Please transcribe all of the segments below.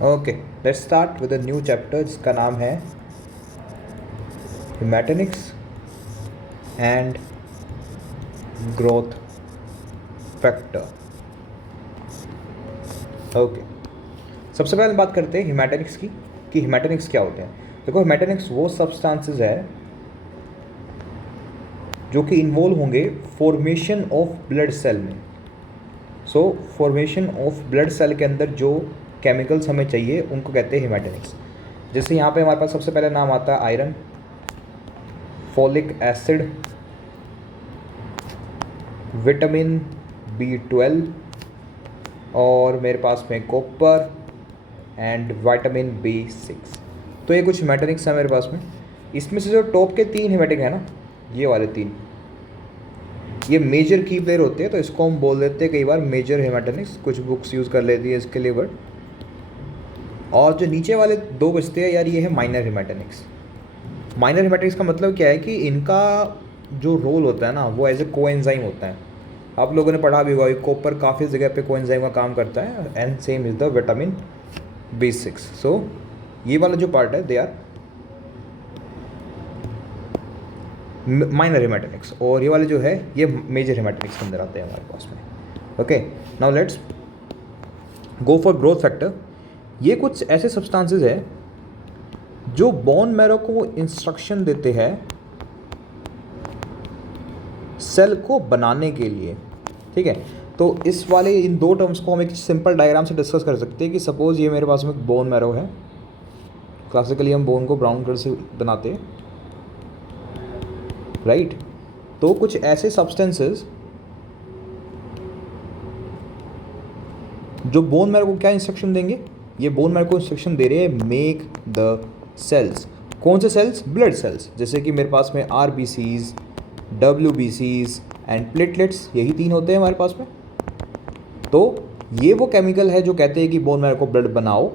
Okay, let's start with a new chapter जिसका नाम है हेमेटोनिक्स एंड ग्रोथ फैक्टर। ओके, सबसे पहले बात करते हैं हेमेटोनिक्स की कि हेमेटोनिक्स क्या होते हैं। देखो, हेमेटोनिक्स वो सब्सटेंसेस है जो कि इन्वॉल्व होंगे फॉर्मेशन ऑफ ब्लड सेल में। So formation of blood cell के अंदर जो केमिकल्स हमें चाहिए उनको कहते हैं हेमेटोनिक्स। जैसे यहाँ पे हमारे पास सबसे पहले नाम आता है iron, folic acid, vitamin B12 और मेरे पास में कॉपर एंड विटामिन B6। तो ये कुछ हेमेटोनिक्स है मेरे पास में। इसमें से जो टॉप के 3 हेमेटिक है ना, ये वाले 3, ये मेजर की प्लेयर होते हैं, तो इसको हम बोल देते हैं कई बार मेजर हेमेटोनिक्स। कुछ बुक्स यूज़ कर लेती है इसके लिए वर्ड। और जो नीचे वाले 2 बचते हैं यार, ये है माइनर हेमेटोनिक्स। माइनर हेमेटोनिक्स का मतलब क्या है कि इनका जो रोल होता है ना वो एज ए कोएंजाइम होता है। आप लोगों ने पढ़ा भी होगा, कॉपर काफ़ी जगह पे कोएंजाइम का काम करता है and same is the vitamin B6। सो ये वाला जो पार्ट है दे आर माइनर हेमेटोनिक्स, और ये वाले जो है ये मेजर हेमेटोनिक्स के अंदर आते हैं हमारे पास में। Okay, now let's go for growth factor. ये कुछ ऐसे सब्सटेंसेस है जो बोन मैरो को इंस्ट्रक्शन देते हैं सेल को बनाने के लिए। ठीक है, तो इस वाले इन 2 टर्म्स को हम एक सिंपल डायग्राम से डिस्कस कर सकते हैं कि सपोज ये मेरे पास में बोन मैरो है। क्लासिकली हम बोन को ब्राउन कलर से बनाते हैं, राइट। तो कुछ ऐसे सब्सटेंसेस जो बोन मैरो को क्या इंस्ट्रक्शन देंगे, ये बोन मैरो को इंस्ट्रक्शन दे रहे हैं मेक द सेल्स। कौन से सेल्स? Blood cells. जैसे कि मेरे पास में RBCs, WBCs एंड प्लेटलेट्स, यही 3 होते हैं हमारे पास में। तो ये वो केमिकल है जो कहते हैं कि बोन मैरो को ब्लड बनाओ।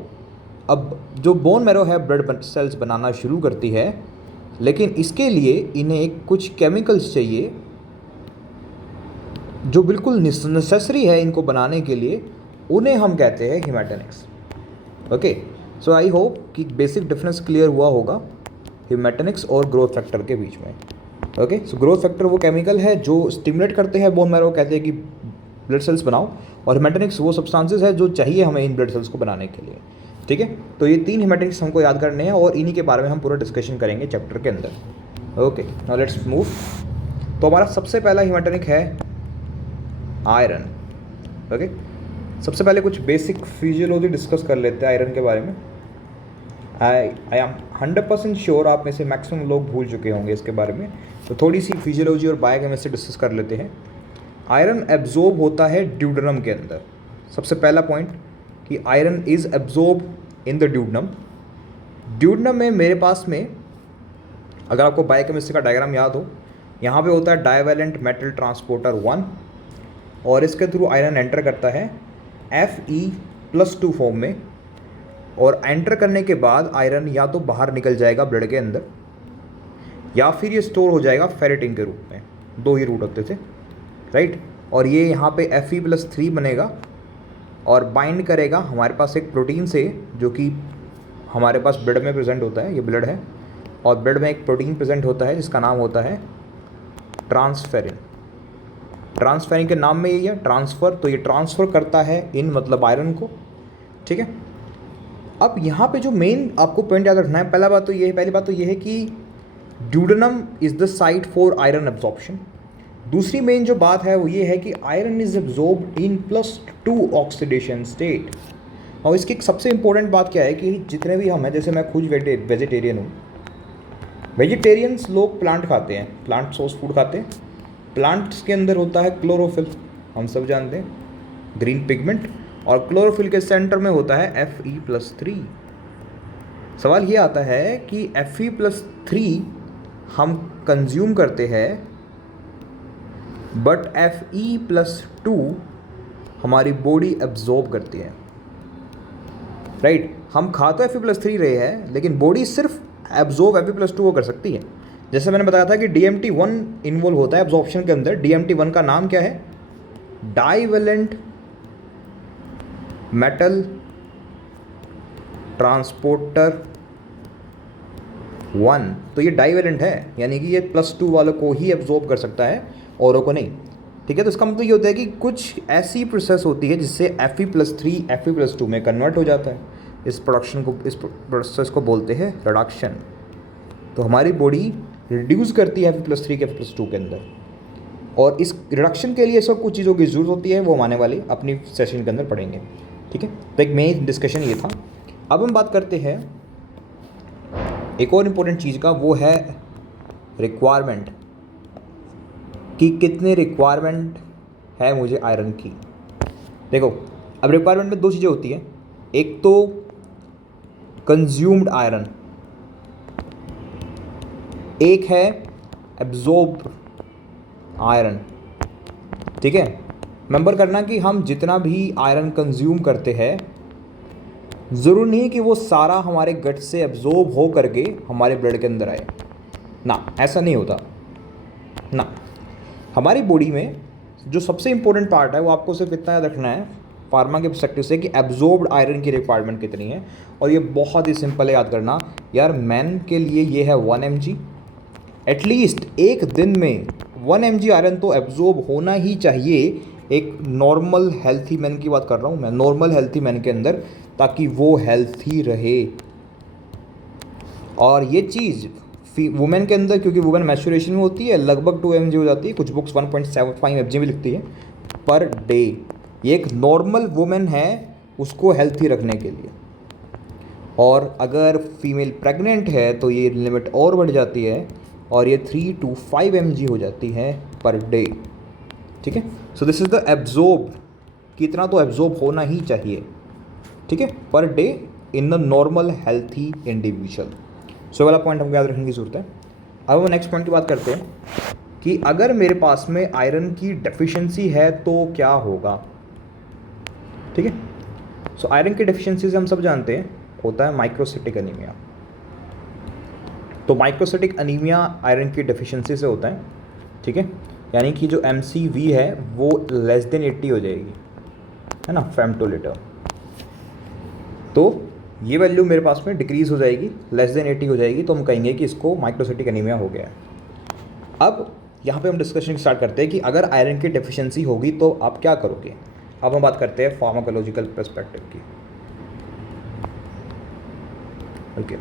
अब जो बोन मैरो है ब्लड सेल्स बनाना शुरू करती है, लेकिन इसके लिए इन्हें एक कुछ केमिकल्स चाहिए जो बिल्कुल नेसेसरी है इनको बनाने के लिए, उन्हें हम कहते हैं हेमेटोनिक्स। ओके, सो आई होप कि बेसिक डिफरेंस क्लियर हुआ होगा हेमेटोनिक्स और ग्रोथ फैक्टर के बीच में। ओके, सो ग्रोथ फैक्टर वो केमिकल है जो स्टिमुलेट करते हैं बोन मैरो, कहते हैं कि ब्लड सेल्स बनाओ, और हेमेटोनिक्स वो सब्सटेंसेस है जो चाहिए हमें इन ब्लड सेल्स को बनाने के लिए। ठीक है, तो ये 3 हेमेटोनिक्स हमको याद करने हैं और इन्हीं के बारे में हम पूरा डिस्कशन करेंगे चैप्टर के अंदर। Okay, now let's move. तो हमारा सबसे पहला हेमेटोनिक है आयरन। ओके, सबसे पहले कुछ बेसिक फिजियोलॉजी डिस्कस कर लेते हैं आयरन के बारे में। आई एम 100% श्योर आप में से मैक्सिमम लोग भूल चुके होंगे इसके बारे में, तो थोड़ी सी फिजियोलॉजी और बायोकेमिस्ट्री डिस्कस कर लेते हैं। आयरन एब्जॉर्ब होता है ड्यूडेनम के अंदर। सबसे पहला पॉइंट कि iron is absorb in the duodenum. Duodenum में मेरे पास में, अगर आपको बायोकेमिस्ट्री का डायग्राम याद हो, यहाँ पे होता है डाइवेलेंट मेटल ट्रांसपोर्टर 1, और इसके थ्रू आयरन एंटर करता है Fe+2 फॉर्म में, और एंटर करने के बाद आयरन या तो बाहर निकल जाएगा ब्लड के अंदर, या फिर ये स्टोर हो जाएगा फेरेटिन के रूप में। 2 ही रूट होते थे, राइट। और ये यहाँ पे Fe+3 बनेगा और बाइंड करेगा हमारे पास एक प्रोटीन से, जो कि हमारे पास ब्लड में प्रेजेंट होता है। ये ब्लड है और ब्लड में एक प्रोटीन प्रेजेंट होता है जिसका नाम होता है ट्रांसफेरिन। ट्रांसफेरिन के नाम में यही है ट्रांसफ़र, तो ये ट्रांसफ़र करता है इन मतलब आयरन को। ठीक है, अब यहाँ पे जो मेन आपको पॉइंट याद रखना है, पहली बात तो ये है कि duodenum is the site for iron absorption. दूसरी मेन जो बात है वो ये है कि iron is absorb in +2 oxidation state. और इसकी एक सबसे इंपॉर्टेंट बात क्या है कि जितने भी हम हैं, जैसे मैं खुद वेजिटेरियन हूँ, वेजिटेरियंस लोग प्लांट खाते हैं, प्लांट सोर्स फूड खाते हैं। प्लांट्स के अंदर होता है क्लोरोफिल, हम सब जानते हैं, ग्रीन पिगमेंट, और क्लोरोफिल के सेंटर में होता है Fe+3। सवाल ये आता है कि Fe+3 हम कंज्यूम करते हैं, बट Fe+2 हमारी बॉडी एब्जॉर्ब करती है, राइट। हम खा तो Fe+3 रहे हैं, लेकिन बॉडी सिर्फ एब्जॉर्ब Fe+2 को कर सकती है। जैसे मैंने बताया था कि DMT1 इन्वॉल्व होता है एब्जॉर्प्शन के अंदर। DMT1 का नाम क्या है? डाइवेलेंट मेटल ट्रांसपोर्टर 1, तो ये डाइवेलेंट है, यानी कि ये +2 वालों को ही एब्जॉर्ब कर सकता है, औरों को नहीं। ठीक है, तो इसका मतलब ये होता है कि कुछ ऐसी प्रोसेस होती है जिससे Fe+3 Fe+2 में कन्वर्ट हो जाता है। इस प्रोसेस को बोलते हैं रिडक्शन। तो हमारी बॉडी रिड्यूस करती है Fe+3 के Fe+2 के अंदर, और इस रिडक्शन के लिए सब कुछ चीज़ों की ज़रूरत होती है, वो हम आने वाली अपनी सेशन के अंदर पढ़ेंगे। ठीक है, तो एक मेन डिस्कशन ये था। अब हम बात करते हैं एक और इम्पोर्टेंट चीज़ का, वो है रिक्वायरमेंट, कि कितने रिक्वायरमेंट है मुझे आयरन की। देखो, अब रिक्वायरमेंट में दो चीज़ें होती हैं, एक तो कंज्यूम्ड आयरन, एक है एब्जॉर्ब आयरन। ठीक है, रिमेंबर करना कि हम जितना भी आयरन कंज्यूम करते हैं, ज़रूर नहीं कि वो सारा हमारे गट से एब्जॉर्ब हो करके हमारे ब्लड के अंदर आए ना, ऐसा नहीं होता ना। हमारी बॉडी में जो सबसे इंपॉर्टेंट पार्ट है वो आपको सिर्फ इतना याद रखना है फार्मा के पर्सपेक्टिव से कि एब्जॉर्ब्ड आयरन की रिक्वायरमेंट कितनी है, और ये बहुत ही सिंपल है याद करना यार। मैन के लिए ये है 1 mg, एटलीस्ट एक दिन में 1 mg आयरन तो एब्जॉर्ब होना ही चाहिए, एक नॉर्मल हेल्थी मैन की बात कर रहा हूँ मैं, नॉर्मल हेल्थी मैन के अंदर, ताकि वो हेल्थी रहे। और ये चीज़ वुमेन के अंदर, क्योंकि वुमेन मैच्योरेशन में होती है, लगभग 2 mg हो जाती है, कुछ बुक्स 1.75 mg भी लिखती है पर डे। ये एक नॉर्मल वुमेन है उसको हेल्थी रखने के लिए, और अगर फीमेल प्रेग्नेंट है तो ये लिमिट और बढ़ जाती है, और ये 3 to 5 mg हो जाती है पर डे। ठीक है, so this is the absorb, कितना तो एब्जॉर्ब होना ही चाहिए, ठीक है, per day in the normal healthy individual. So वाला पॉइंट हमको याद रखने की ज़रूरत है। अब हम नेक्स्ट पॉइंट की बात करते हैं कि अगर मेरे पास में आयरन की डेफिशिएंसी है तो क्या होगा। ठीक है, सो आयरन की डेफिशिएंसी से हम सब जानते हैं होता है माइक्रोसिटिक एनीमिया। तो माइक्रोसिटिक एनीमिया आयरन की डेफिशिएंसी से होता है। ठीक है, यानी कि जो MCV है वो <80 हो जाएगी, है ना, फेमटोलीटर। तो ये वैल्यू मेरे पास में डिक्रीज़ हो जाएगी, <80 हो जाएगी, तो हम कहेंगे कि इसको माइक्रोसिटिक एनीमिया हो गया है। अब यहाँ पे हम डिस्कशन स्टार्ट करते हैं कि अगर आयरन की डेफिशिएंसी होगी तो आप क्या करोगे। अब हम बात करते हैं फार्माकोलॉजिकल पर्सपेक्टिव की। ओके,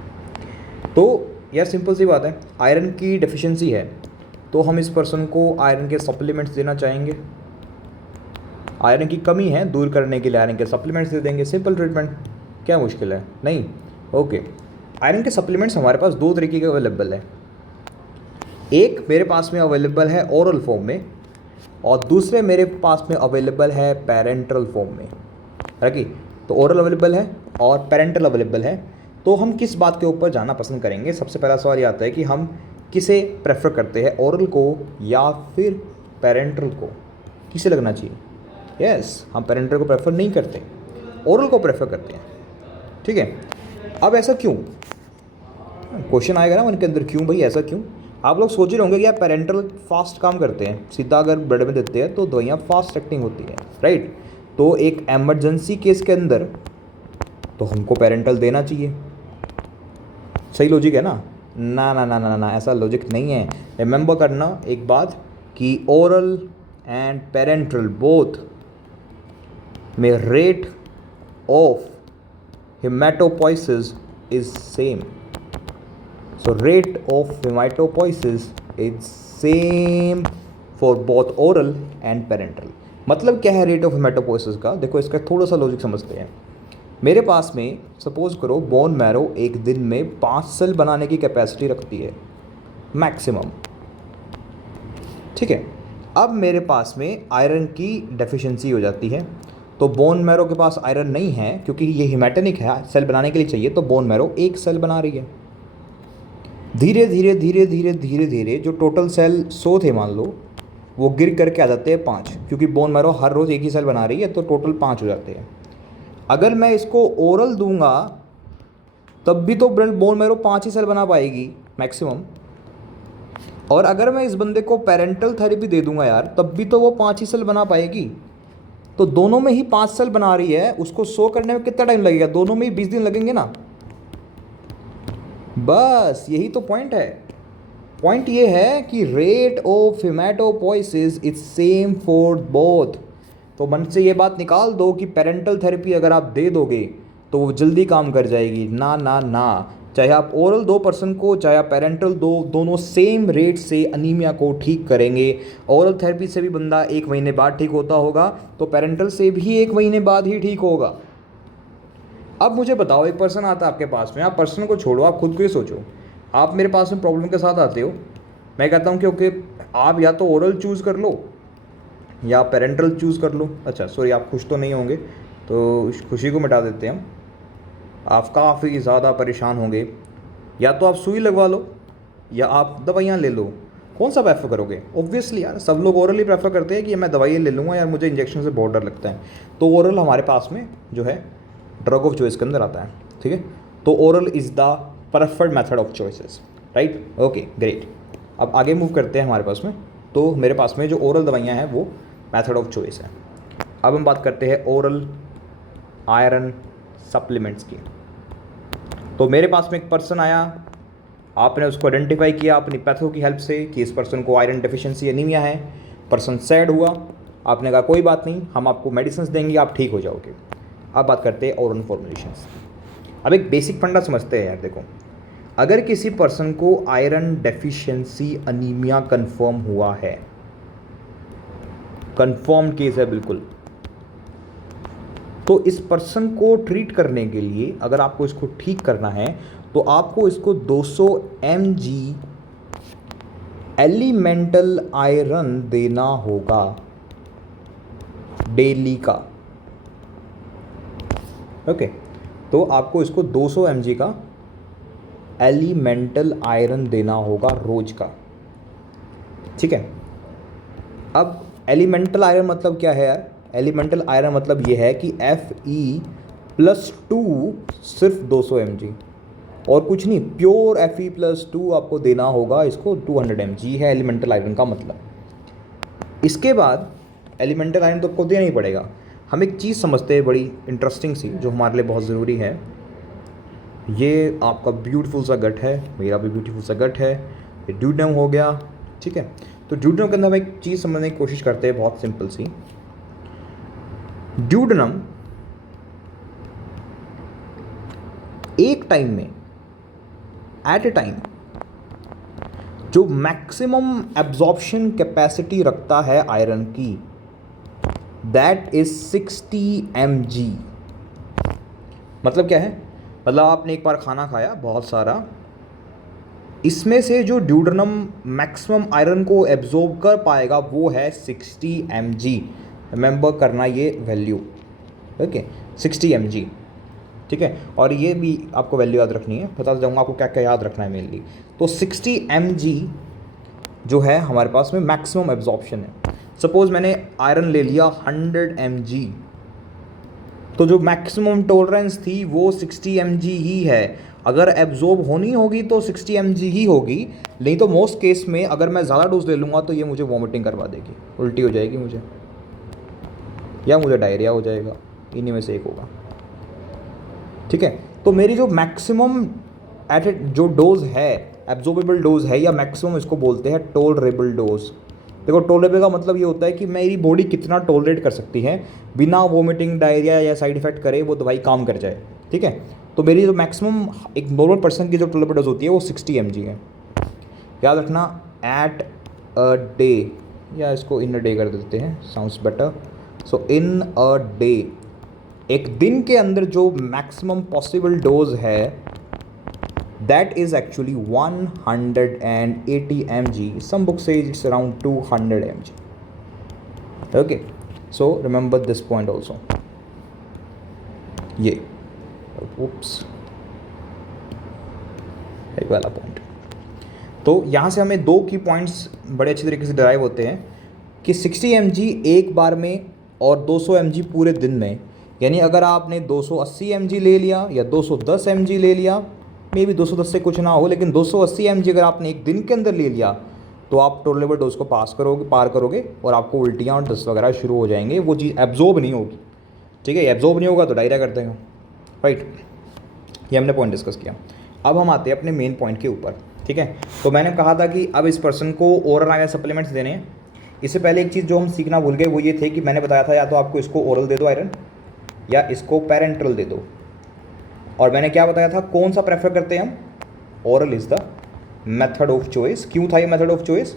तो यह सिंपल सी बात है, आयरन की डेफिशिएंसी है तो हम इस पर्सन को आयरन के सप्लीमेंट्स देना चाहेंगे। आयरन की कमी है दूर करने के लिए आयरन के सप्लीमेंट्स दे देंगे, सिंपल ट्रीटमेंट, क्या मुश्किल है, नहीं। ओके, आयरन के सप्लीमेंट्स हमारे पास दो तरीके के अवेलेबल है। एक मेरे पास में अवेलेबल है ओरल फॉर्म में, और दूसरे मेरे पास में अवेलेबल है पेरेंटल फॉर्म में। रखी, तो ओरल अवेलेबल है और पेरेंटल अवेलेबल है। तो हम किस बात के ऊपर जाना पसंद करेंगे। सबसे पहला सवाल ये आता है कि हम किसे प्रेफर करते हैं, ओरल को या फिर पेरेंटल को, किसे लगना चाहिए। यस, हम पेरेंटल को प्रेफर नहीं करते, ओरल को प्रेफर करते हैं। ठीक है, अब ऐसा क्यों, क्वेश्चन आएगा ना मन के अंदर, क्यों भाई ऐसा क्यों। आप लोग सोच रहे होंगे कि यार पेरेंटल फास्ट काम करते हैं, सीधा अगर ब्लड में देते हैं तो दवाइयाँ फास्ट एक्टिंग होती है, राइट। तो एक एमरजेंसी केस के अंदर तो हमको पेरेंटल देना चाहिए, सही लॉजिक है ना। ना ना ना ना ना, ऐसा लॉजिक नहीं है। रिमेंबर करना एक बात कि ओरल एंड पेरेंटल बोथ में rate of haematopoiesis is same. So rate of hematopoiesis is same for both oral and parental। मतलब क्या है रेट ऑफ हेमाटोपोइसिस का, देखो इसका थोड़ा सा लॉजिक समझते हैं। मेरे पास में सपोज करो बोन मैरो एक दिन में 5 सेल बनाने की कैपेसिटी रखती है मैक्सिमम। ठीक है, अब मेरे पास में आयरन की डेफिशिएंसी हो जाती है, तो बोन मैरो के पास आयरन नहीं है क्योंकि ये हेमाटोनिक है, सेल बनाने के लिए चाहिए, तो बोन मैरो एक सेल बना रही है। धीरे धीरे धीरे धीरे धीरे धीरे जो टोटल सेल 100 थे मान लो, वो गिर करके आ जाते हैं 5, क्योंकि बोन मैरो हर रोज़ एक ही सेल बना रही है, तो टोटल 5 हो जाते हैं। अगर मैं इसको ओरल दूंगा तब भी तो बोन मैरो 5 ही सेल बना पाएगी मैक्सिमम, और अगर मैं इस बंदे को पेरेंटल थेरेपी दे दूंगा यार, तब भी तो वो 5 ही सेल बना पाएगी। तो दोनों में ही 5 सेल बना रही है, उसको 100 करने में कितना टाइम लगेगा, दोनों में ही 20 दिन लगेंगे ना। बस यही तो पॉइंट है। पॉइंट ये है कि rate of haematopoiesis is same for both. तो मन से ये बात निकाल दो कि पेरेंटल थेरेपी अगर आप दे दोगे तो वो जल्दी काम कर जाएगी। ना ना ना, चाहे आप ओरल दो पर्सन को, चाहे आप पेरेंटल दो, दोनों सेम रेट से अनीमिया को ठीक करेंगे। ओरल थेरेपी से भी बंदा 1 महीने बाद ठीक होता होगा, तो पेरेंटल से भी 1 महीने बाद ही ठीक होगा। अब मुझे बताओ, एक पर्सन आता है आपके पास में, आप पर्सन को छोड़ो, आप खुद को ही सोचो। आप मेरे पास में प्रॉब्लम के साथ आते हो, मैं कहता हूँ कि ओके आप या तो ओरल चूज़ कर लो या पेरेंटल चूज़ कर लो। अच्छा सॉरी, आप खुश तो नहीं होंगे, तो इस खुशी को मिटा देते हैं हम। आप काफ़ी ज़्यादा परेशान होंगे, या तो आप सुई लगवा लो या आप दवाइयाँ ले लो। कौन सा प्रेफर करोगे? ऑब्वियसली यार सब लोग ओरल ही प्रेफर करते हैं कि मैं दवाइयाँ ले लूँगा यार, मुझे इंजेक्शन से बहुत डर लगता है। तो ओरल हमारे पास में जो है ड्रग ऑफ चॉइस के अंदर आता है, ठीक है। तो oral is the preferred method of choices, right. Okay great. अब आगे मूव करते हैं हमारे पास में। तो मेरे पास में जो ओरल दवाइयाँ हैं वो मेथड ऑफ चॉइस है। अब हम बात करते हैं ओरल आयरन सप्लीमेंट्स की। तो मेरे पास में एक पर्सन आया, आपने उसको आइडेंटिफाई किया अपनी पैथो की हेल्प से कि इस पर्सन को आयरन डेफिशिएंसी एनीमिया है। पर्सन सैड हुआ, आपने कहा कोई बात नहीं, हम आपको मेडिसिन देंगे, आप ठीक हो जाओगे। अब बात करते हैं ओरल फॉर्मुलेशंस। अब एक बेसिक फंडा समझते हैं यार। देखो, अगर किसी पर्सन को आयरन डेफिशिएंसी अनीमिया कंफर्म हुआ है, कंफर्म केस है बिल्कुल, तो इस पर्सन को ट्रीट करने के लिए अगर आपको इसको ठीक करना है तो आपको इसको 200 mg एलिमेंटल आयरन देना होगा डेली का। ओके, तो आपको इसको 200 mg का एलिमेंटल आयरन देना होगा रोज का, ठीक है। अब एलिमेंटल आयरन मतलब क्या है यार? एलिमेंटल आयरन मतलब ये है कि Fe+2 सिर्फ 200 mg और कुछ नहीं, प्योर Fe+2 आपको देना होगा इसको 200 mg है एलिमेंटल आयरन का मतलब। इसके बाद एलिमेंटल आयरन तो आपको देना ही पड़ेगा। हम एक चीज़ समझते हैं बड़ी इंटरेस्टिंग सी, जो हमारे लिए बहुत ज़रूरी है। ये आपका ब्यूटीफुल सा गट है, मेरा भी ब्यूटीफुल सा गट है, ये ड्यूडेनम हो गया, ठीक है। तो ड्यूडेनम के अंदर हम एक चीज़ समझने की कोशिश करते हैं, बहुत सिंपल सी। ड्यूडेनम एक टाइम में, एट ए टाइम, जो मैक्सिमम एब्जॉर्प्शन कैपेसिटी रखता है आयरन की, दैट इज 60 mg। मतलब क्या है? मतलब आपने एक बार खाना खाया बहुत सारा, इसमें से जो ड्यूडेनम मैक्सिमम आयरन को एब्जॉर्ब कर पाएगा वो है 60 mg। रिमेंबर करना ये वैल्यू, ओके, 60 mg, ठीक है। और ये भी आपको वैल्यू याद रखनी है, बता जाऊँगा आपको क्या क्या याद रखना है मेनली। तो 60 mg जो है हमारे पास में मैक्सिमम एब्जॉर्प्शन है। सपोज मैंने आयरन ले लिया 100 mg, तो जो मैक्सिमम टॉलरेंस थी वो 60 mg ही है। अगर एब्जॉर्ब होनी होगी तो 60 mg ही होगी, नहीं तो मोस्ट केस में अगर मैं ज़्यादा डोज ले लूँगा तो ये मुझे वॉमिटिंग करवा देगी, उल्टी हो जाएगी मुझे, या मुझे डायरिया हो जाएगा, इन्हीं में से एक होगा, ठीक है। तो मेरी जो मैक्सिमम जो डोज है, एब्जॉर्बेबल डोज है, या मैक्सिमम इसको बोलते हैं टॉलरेबल डोज। देखो, टॉलरेबल का मतलब ये होता है कि मेरी बॉडी कितना टॉलरेट कर सकती है बिना वोमिटिंग, डायरिया या साइड इफेक्ट करे वो दवाई काम कर जाए, ठीक है। तो मेरी जो मैक्सिमम एक नॉर्मल पर्सन की जो टॉलरेबल डोज होती है वो 60 mg है। याद रखना, एट अ डे, या इसको इन अ डे कर देते हैं, sounds better. So in a day, एक दिन के अंदर जो मैक्सिमम पॉसिबल डोज है that is actually 180 mg. Some books say it's around 200 mg. Okay, so remember this point also. ये oops, एक वाला पॉइंट। तो यहाँ से हमें दो की पॉइंट्स बड़े अच्छी तरीके से डिराइव होते हैं कि 60 mg एक बार में और 200 mg पूरे दिन में। यानी अगर आपने 280 mg ले लिया या 210 mg ले लिया, मे भी 210 से कुछ ना हो, लेकिन 280 mg अगर आपने एक दिन के अंदर ले लिया तो आप टॉलरेबल डोज को पार करोगे और आपको उल्टियाँ और दस्त वगैरह शुरू हो जाएंगे। वो चीज़ एब्जॉर्ब नहीं होगी, ठीक है। एब्जॉर्ब नहीं होगा तो डायरिया कर देगा, राइट। ये हमने पॉइंट डिस्कस किया। अब हम आते हैं अपने मेन पॉइंट के ऊपर, ठीक है। तो मैंने कहा था कि अब इस पर्सन को ओरल आयरन सप्लीमेंट्स देने हैं। इससे पहले एक चीज़ जो हम सीखना भूल गए वो ये थे कि मैंने बताया था या तो आपको इसको ओरल दे दो आयरन या इसको पेरेंट्रल दे दो। और मैंने क्या बताया था, कौन सा प्रेफर करते हैं हम, oral is the method of choice. क्यों था ये मेथड ऑफ चॉइस,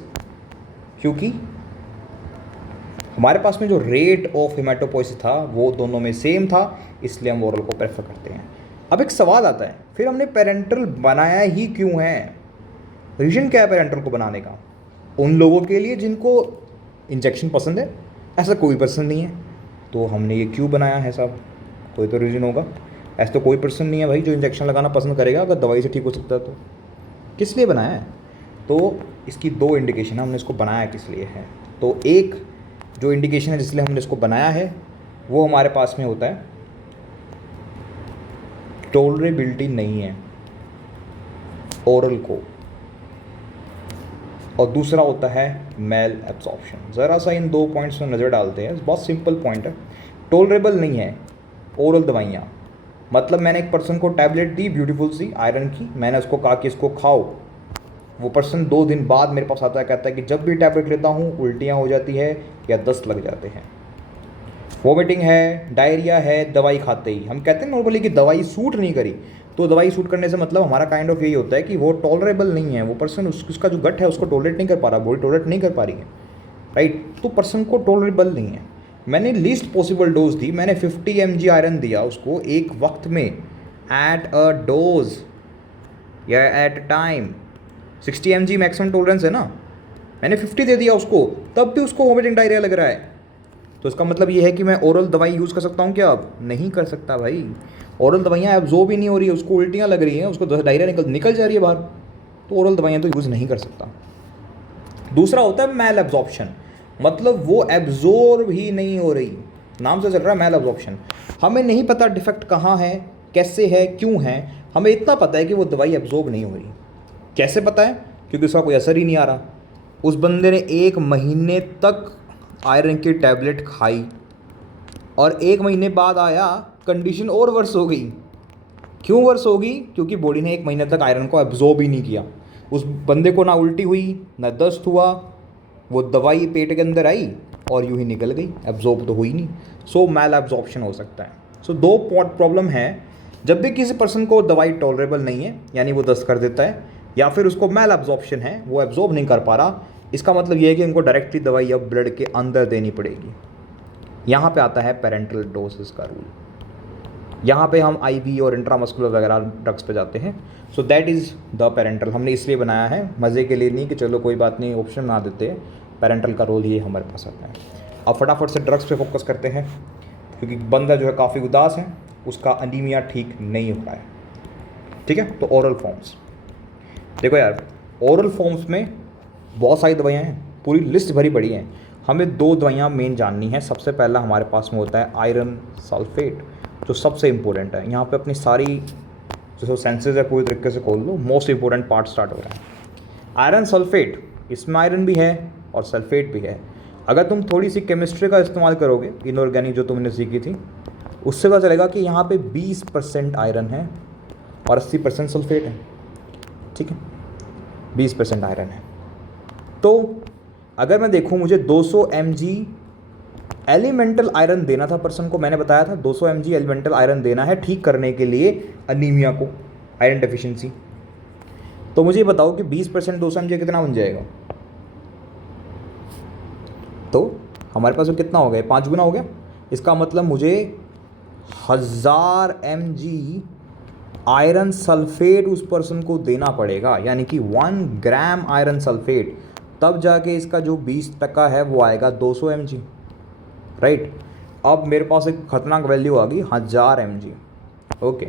क्योंकि हमारे पास में जो रेट ऑफ हेमाटोपोइसिस था वो दोनों में सेम था, इसलिए हम ओरल को प्रेफर करते हैं। अब एक सवाल आता है, फिर हमने पेरेंट्रल बनाया ही क्यों है, रीजन क्या है पेरेंट्रल को बनाने का? उन लोगों के लिए जिनको इंजेक्शन पसंद है, ऐसा कोई पसंद नहीं है, तो हमने ये क्यों बनाया है साहब, कोई तो रीज़न होगा। ऐसा तो कोई पर्सन नहीं है भाई जो इंजेक्शन लगाना पसंद करेगा अगर दवाई से ठीक हो सकता है, तो किस लिए बनाया है? तो इसकी दो इंडिकेशन है हमने इसको बनाया किस लिए है। तो एक जो इंडिकेशन है जिसलिए हमने इसको बनाया है वो हमारे पास में होता है टॉलरेबिलिटी नहीं है ओरल को, और दूसरा होता है मेल एब्जॉर्प्शन। ज़रा सा इन दो पॉइंट्स में नज़र डालते हैं, बहुत सिंपल पॉइंट है। टॉलरेबल नहीं है ओरल दवाइयाँ, मतलब मैंने एक पर्सन को टैबलेट दी ब्यूटीफुल सी आयरन की, मैंने उसको कहा कि इसको खाओ, वो पर्सन 2 दिन बाद मेरे पास आता है, कहता है कि जब भी टैबलेट लेता हूँ उल्टियाँ हो जाती है या दस्त लग जाते हैं, वोमिटिंग है, डायरिया है दवाई खाते ही। हम कहते हैं नॉर्मली कि दवाई सूट नहीं करी, तो दवाई सूट करने से मतलब हमारा काइंड ऑफ यही होता है कि वो टॉलरेबल नहीं है, वो पर्सन उसका जो गट है उसको टॉलरेट नहीं कर पा रहा, बॉडी टॉलरेट नहीं कर पा रही है, राइट। तो पर्सन को टॉलरेबल नहीं है। मैंने लीस्ट पॉसिबल डोज दी, मैंने 50 mg आयरन दिया उसको एक वक्त में, एट अ डोज या at time. 60 mg maximum tolerance है ना, मैंने 50 दे दिया उसको, तब भी उसको वोमिटिंग डायरिया लग रहा है, तो इसका मतलब ये है कि मैं ओरल दवाई यूज़ कर सकता हूँ क्या? अब नहीं कर सकता भाई, ओरल दवाइयाँ एब्जॉर्ब ही नहीं हो रही है, उसको उल्टियाँ लग रही हैं, उसको डायरिया निकल जा रही है बाहर, तो ओरल दवाइयाँ तो यूज़ नहीं कर सकता। दूसरा होता है मैल एब्जॉर्प्शन, मतलब वो एब्जॉर्ब ही नहीं हो रही, नाम से चल रहा है मैल एब्जॉर्प्शन। हमें नहीं पता डिफेक्ट कहाँ है, कैसे है, क्यों है, हमें इतना पता है कि वो दवाई एब्जॉर्ब नहीं हो रही। कैसे पता है? क्योंकि उसका कोई असर ही नहीं आ रहा। उस बंदे ने 1 महीने तक आयरन की टैबलेट खाई और 1 महीने बाद आया, कंडीशन और वर्स हो गई। क्यों वर्स होगी? क्योंकि बॉडी ने 1 महीने तक आयरन को एब्जॉर्ब ही नहीं किया। उस बंदे को ना उल्टी हुई ना दस्त हुआ, वो दवाई पेट के अंदर आई और यूं ही निकल गई, एब्जॉर्ब तो हुई नहीं। सो मैल एब्जॉर्प्शन हो सकता है। सो 2 प्रॉब्लम है, जब भी किसी पर्सन को दवाई टॉलरेबल नहीं है यानी वो दस्त कर देता है, या फिर उसको मैल एब्जॉर्प्शन है, वो एब्जॉर्ब नहीं कर पा रहा, इसका मतलब ये है कि उनको डायरेक्टली दवाई अब ब्लड के अंदर देनी पड़ेगी। यहाँ पे आता है पेरेंट्रल डोसेस का रूल। यहाँ पे हम आईवी और इंट्रामस्कुलर वगैरह ड्रग्स पे जाते हैं। So that is the parenteral. हमने इसलिए बनाया है, मज़े के लिए नहीं कि चलो कोई बात नहीं ऑप्शन ना देते, पेरेंट्रल का रोल ये हमारे पास आता है। अब फटाफट से ड्रग्स पे फोकस करते हैं, क्योंकि बंदा जो है काफ़ी उदास है, उसका अनीमिया ठीक नहीं हो रहा है, ठीक है। तो ओरल फॉर्म्स देखो यार, ओरल फॉर्म्स में बहुत सारी दवाइयाँ हैं, पूरी लिस्ट भरी पड़ी है। हमें 2 दवाइयाँ मेन जाननी है। सबसे पहला हमारे पास में होता है आयरन सल्फेट, जो सबसे इम्पोर्टेंट है। यहाँ पे अपनी सारी जो सेंसेस है पूरी तरीके से खोल लो, मोस्ट इंपॉर्टेंट पार्ट स्टार्ट हो रहा है। आयरन सल्फेट, इसमें आयरन भी है और सल्फेट भी है। अगर तुम थोड़ी सी केमिस्ट्री का इस्तेमाल करोगे, इनऑर्गेनिक जो तुमने सीखी थी, उससे पता चलेगा कि यहाँ पे 20% आयरन है और 80% सल्फेट है, ठीक है। 20% आयरन है। तो अगर मैं देखूँ, मुझे 200 mg एलिमेंटल आयरन देना था पर्सन को, मैंने बताया था 200 mg एलिमेंटल आयरन देना है ठीक करने के लिए अनीमिया को, आयरन डेफिशिएंसी। तो मुझे बताओ कि 20% 200 mg कितना बन जाएगा? तो हमारे पास वो कितना हो गया? 5 गुना हो गया। इसका मतलब मुझे 1000 mg आयरन सल्फेट उस पर्सन को देना पड़ेगा, यानी कि 1 ग्राम आयरन सल्फेट, तब जाके इसका जो 20% है वो आएगा 200 mg, राइट। अब मेरे पास एक खतरनाक वैल्यू आ गई 1000 mg, ओके।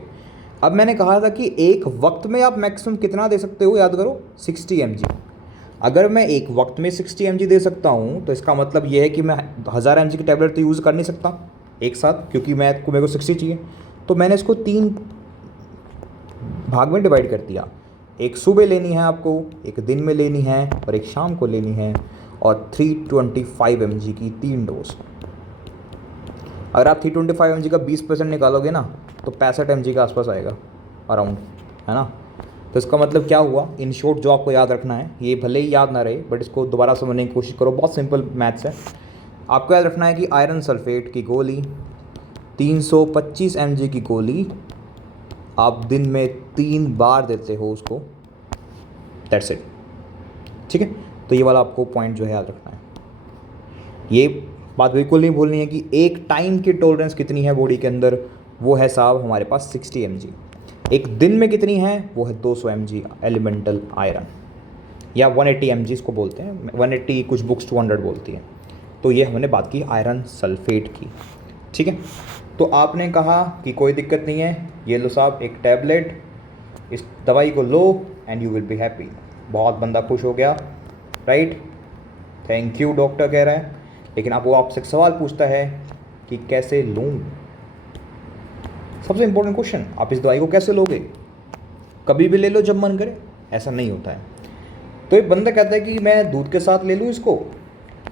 अब मैंने कहा था कि एक वक्त में आप मैक्सिमम कितना दे सकते हो, याद करो, 60 mg। अगर मैं एक वक्त में 60 mg दे सकता हूँ तो इसका मतलब ये है कि मैं 1000 mg की टैबलेट तो यूज़ कर नहीं सकता एक साथ, क्योंकि मेरे को 60 चाहिए। तो मैंने इसको 3 भाग में डिवाइड कर दिया। एक सुबह लेनी है आपको, एक दिन में लेनी है और एक शाम को लेनी है, और 325 mg की 3 डोज। अगर आप 325 mg का 20% निकालोगे ना तो 65 mg के आसपास आएगा अराउंड, है ना। तो इसका मतलब क्या हुआ, इन शॉर्ट जो आपको याद रखना है, ये भले ही याद ना रहे बट इसको दोबारा समझने की कोशिश करो, बहुत सिंपल मैथ्स है। आपको याद रखना है कि आयरन सल्फेट की गोली 325 mg की गोली आप दिन में 3 बार देते हो उसको, दैट्स इट। ठीक है, तो ये वाला आपको पॉइंट जो है याद रखना है। ये बात बिल्कुल नहीं भूलनी है कि एक टाइम की टॉलरेंस कितनी है बॉडी के अंदर, वो है साहब हमारे पास 60 mg। एक दिन में कितनी है, वो है 200 mg एलिमेंटल आयरन, या 180 mg इसको बोलते हैं, 180 कुछ बुक्स 200 बोलती हैं। तो ये हमने बात की आयरन सल्फेट की। ठीक है, तो आपने कहा कि कोई दिक्कत नहीं है, ये लो साहब एक टैबलेट, इस दवाई को लो and you will be happy. बहुत बंदा खुश हो गया, राइट, थैंक यू डॉक्टर कह रहा है। लेकिन अब वो आपसे एक सवाल पूछता है कि कैसे लूँ। सबसे इंपॉर्टेंट क्वेश्चन, आप इस दवाई को कैसे लोगे? कभी भी ले लो जब मन करे, ऐसा नहीं होता है। तो एक बंदा कहता है कि मैं दूध के साथ ले लूँ इसको।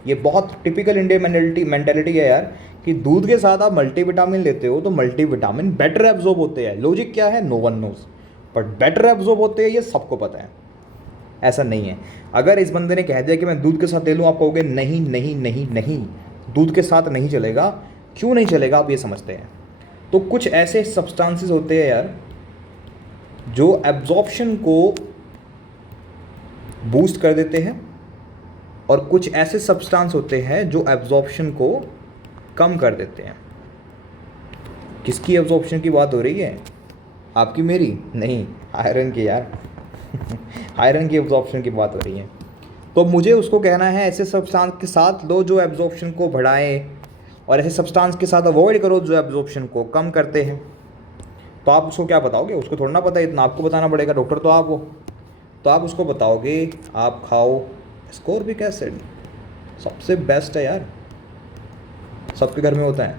ये बहुत टिपिकल इंडियन मेंटेलिटी है यार, कि दूध के साथ आप मल्टीविटामिन लेते हो तो मल्टीविटामिन बेटर एब्जॉर्ब होते हैं। लॉजिक क्या है, no one knows, but better absorb होते हैं, ये सबको पता है। ऐसा नहीं है। अगर इस बंदे ने कह दिया कि मैं दूध के साथ ले लूँ, आप कहोगे नहीं नहीं नहीं नहीं, दूध के साथ नहीं चलेगा। क्यों नहीं चलेगा, आप ये समझते हैं। तो कुछ ऐसे सब्सटेंसेस होते हैं यार जो एब्जॉर्प्शन को बूस्ट कर देते हैं, और कुछ ऐसे सब्सटेंस होते हैं जो एब्जॉर्प्शन को कम कर देते हैं। किसकी एब्जॉर्प्शन की बात हो रही है, आपकी मेरी? नहीं, आयरन की यार आयरन की एब्जॉर्प्शन की बात हो रही है। तो मुझे उसको कहना है ऐसे सब्सटेंस के साथ लो जो एब्जॉर्प्शन को बढ़ाए, और ऐसे सब्सटेंस के साथ अवॉइड करो जो एब्जॉर्प्शन को कम करते हैं। तो आप उसको क्या बताओगे? उसको थोड़ा ना पता है, इतना आपको बताना पड़ेगा, डॉक्टर तो आप हो। तो आप उसको बताओगे आप खाओ एस्कॉर्बिक एसिड, सबसे बेस्ट है यार, सबके घर में होता है।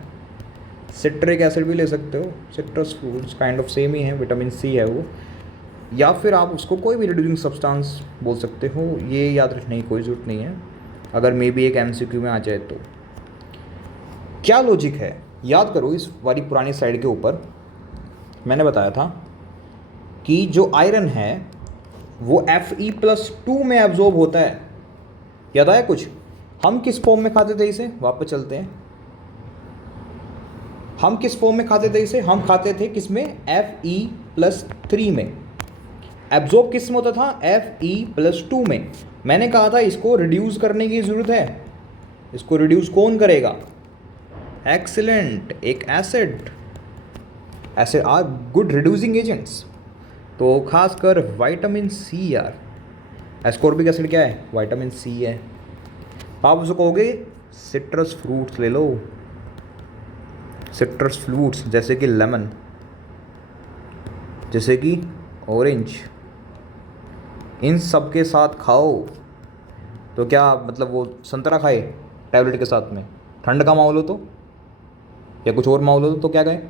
सिट्रिक एसिड भी ले सकते हो, citrus fruits kind of same ही है, विटामिन सी है वो। या फिर आप उसको कोई भी रिड्यूसिंग सब्सटेंस बोल सकते हो, ये याद रखने की कोई ज़रूरत नहीं है, अगर मे बी एक MCQ में आ जाए तो। क्या लॉजिक है, याद करो इस वाली पुरानी स्लाइड के ऊपर मैंने बताया था कि जो आयरन है वो Fe+2 में एब्जॉर्ब होता है। याद आया कुछ? हम किस फॉर्म में खाते थे इसे, वापस चलते हैं। हम किस फॉर्म में खाते थे इसे? हम खाते थे किस में? Fe+3 में। एब्जॉर्ब किस में होता था? Fe+2 में। मैंने कहा था इसको रिड्यूस करने की ज़रूरत है। इसको रिड्यूस कौन करेगा? एक्सीलेंट, एक acid are good reducing agents. तो खासकर विटामिन सी यार, एस्कॉर्बिक एसिड क्या है? विटामिन सी है। आप उसको कहोगे सिट्रस फ्रूट्स ले लो, सिट्रस फ्रूट्स जैसे कि लेमन, जैसे कि ऑरेंज, इन सब के साथ खाओ। तो क्या मतलब वो संतरा खाए टैबलेट के साथ में, ठंड का माहौल हो तो, या कुछ और माहौल हो तो क्या कहें?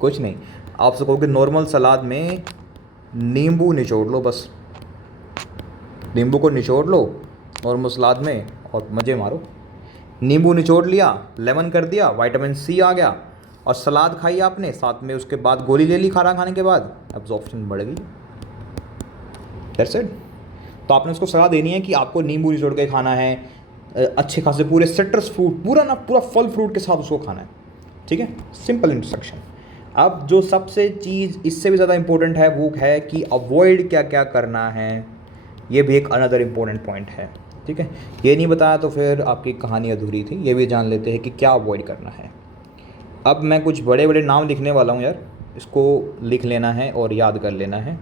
कुछ नहीं। आप उसको कहोगे नॉर्मल सलाद में नींबू निचोड़ लो, बस नींबू को निचोड़ लो नॉर्मल सलाद में और मज़े मारो। नींबू निचोड़ लिया, लेमन कर दिया, विटामिन सी आ गया, और सलाद खाई आपने, साथ में उसके बाद गोली ले ली खाना खाने के बाद, एब्जॉर्प्शन बढ़ गई। That's it. तो आपने उसको सलाह देनी है कि आपको नींबू निचोड़ के खाना है, अच्छे खासे पूरे सिट्रस फ्रूट, पूरा फल फ्रूट के साथ उसको खाना है। ठीक है, सिंपल इंस्ट्रक्शन। अब जो सबसे चीज़ इससे भी ज़्यादा इंपॉर्टेंट है वो है कि अवॉइड क्या क्या करना है। ये भी एक अनदर इम्पोर्टेंट पॉइंट है। ठीक है, ये नहीं बताया तो फिर आपकी कहानी अधूरी थी। ये भी जान लेते हैं कि क्या अवॉइड करना है। अब मैं कुछ बड़े बड़े नाम लिखने वाला हूँ यार, इसको लिख लेना है और याद कर लेना है।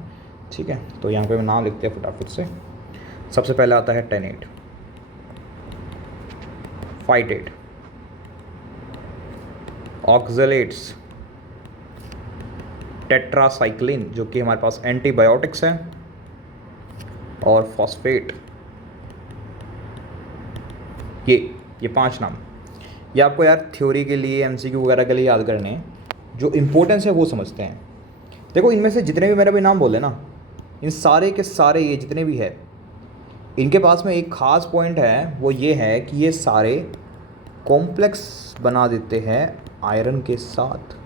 ठीक है, तो यहाँ पे मैं नाम लिखते हैं फटाफट से। सबसे पहले आता है टेनेट, फाइटेट, ऑक्जेलेट्स, टेट्रासाइक्लिन जो कि हमारे पास एंटीबायोटिक्स है, और फॉस्फेट। ये 5 नाम, ये आपको यार थ्योरी के लिए, MCQ वगैरह के लिए याद करने हैं। जो इम्पोर्टेंस है वो समझते हैं। देखो इनमें से जितने भी मैंने अभी नाम बोले ना, इन सारे के सारे ये जितने भी है, इनके पास में एक ख़ास पॉइंट है, वो ये है कि ये सारे कॉम्प्लेक्स बना देते हैं आयरन के साथ।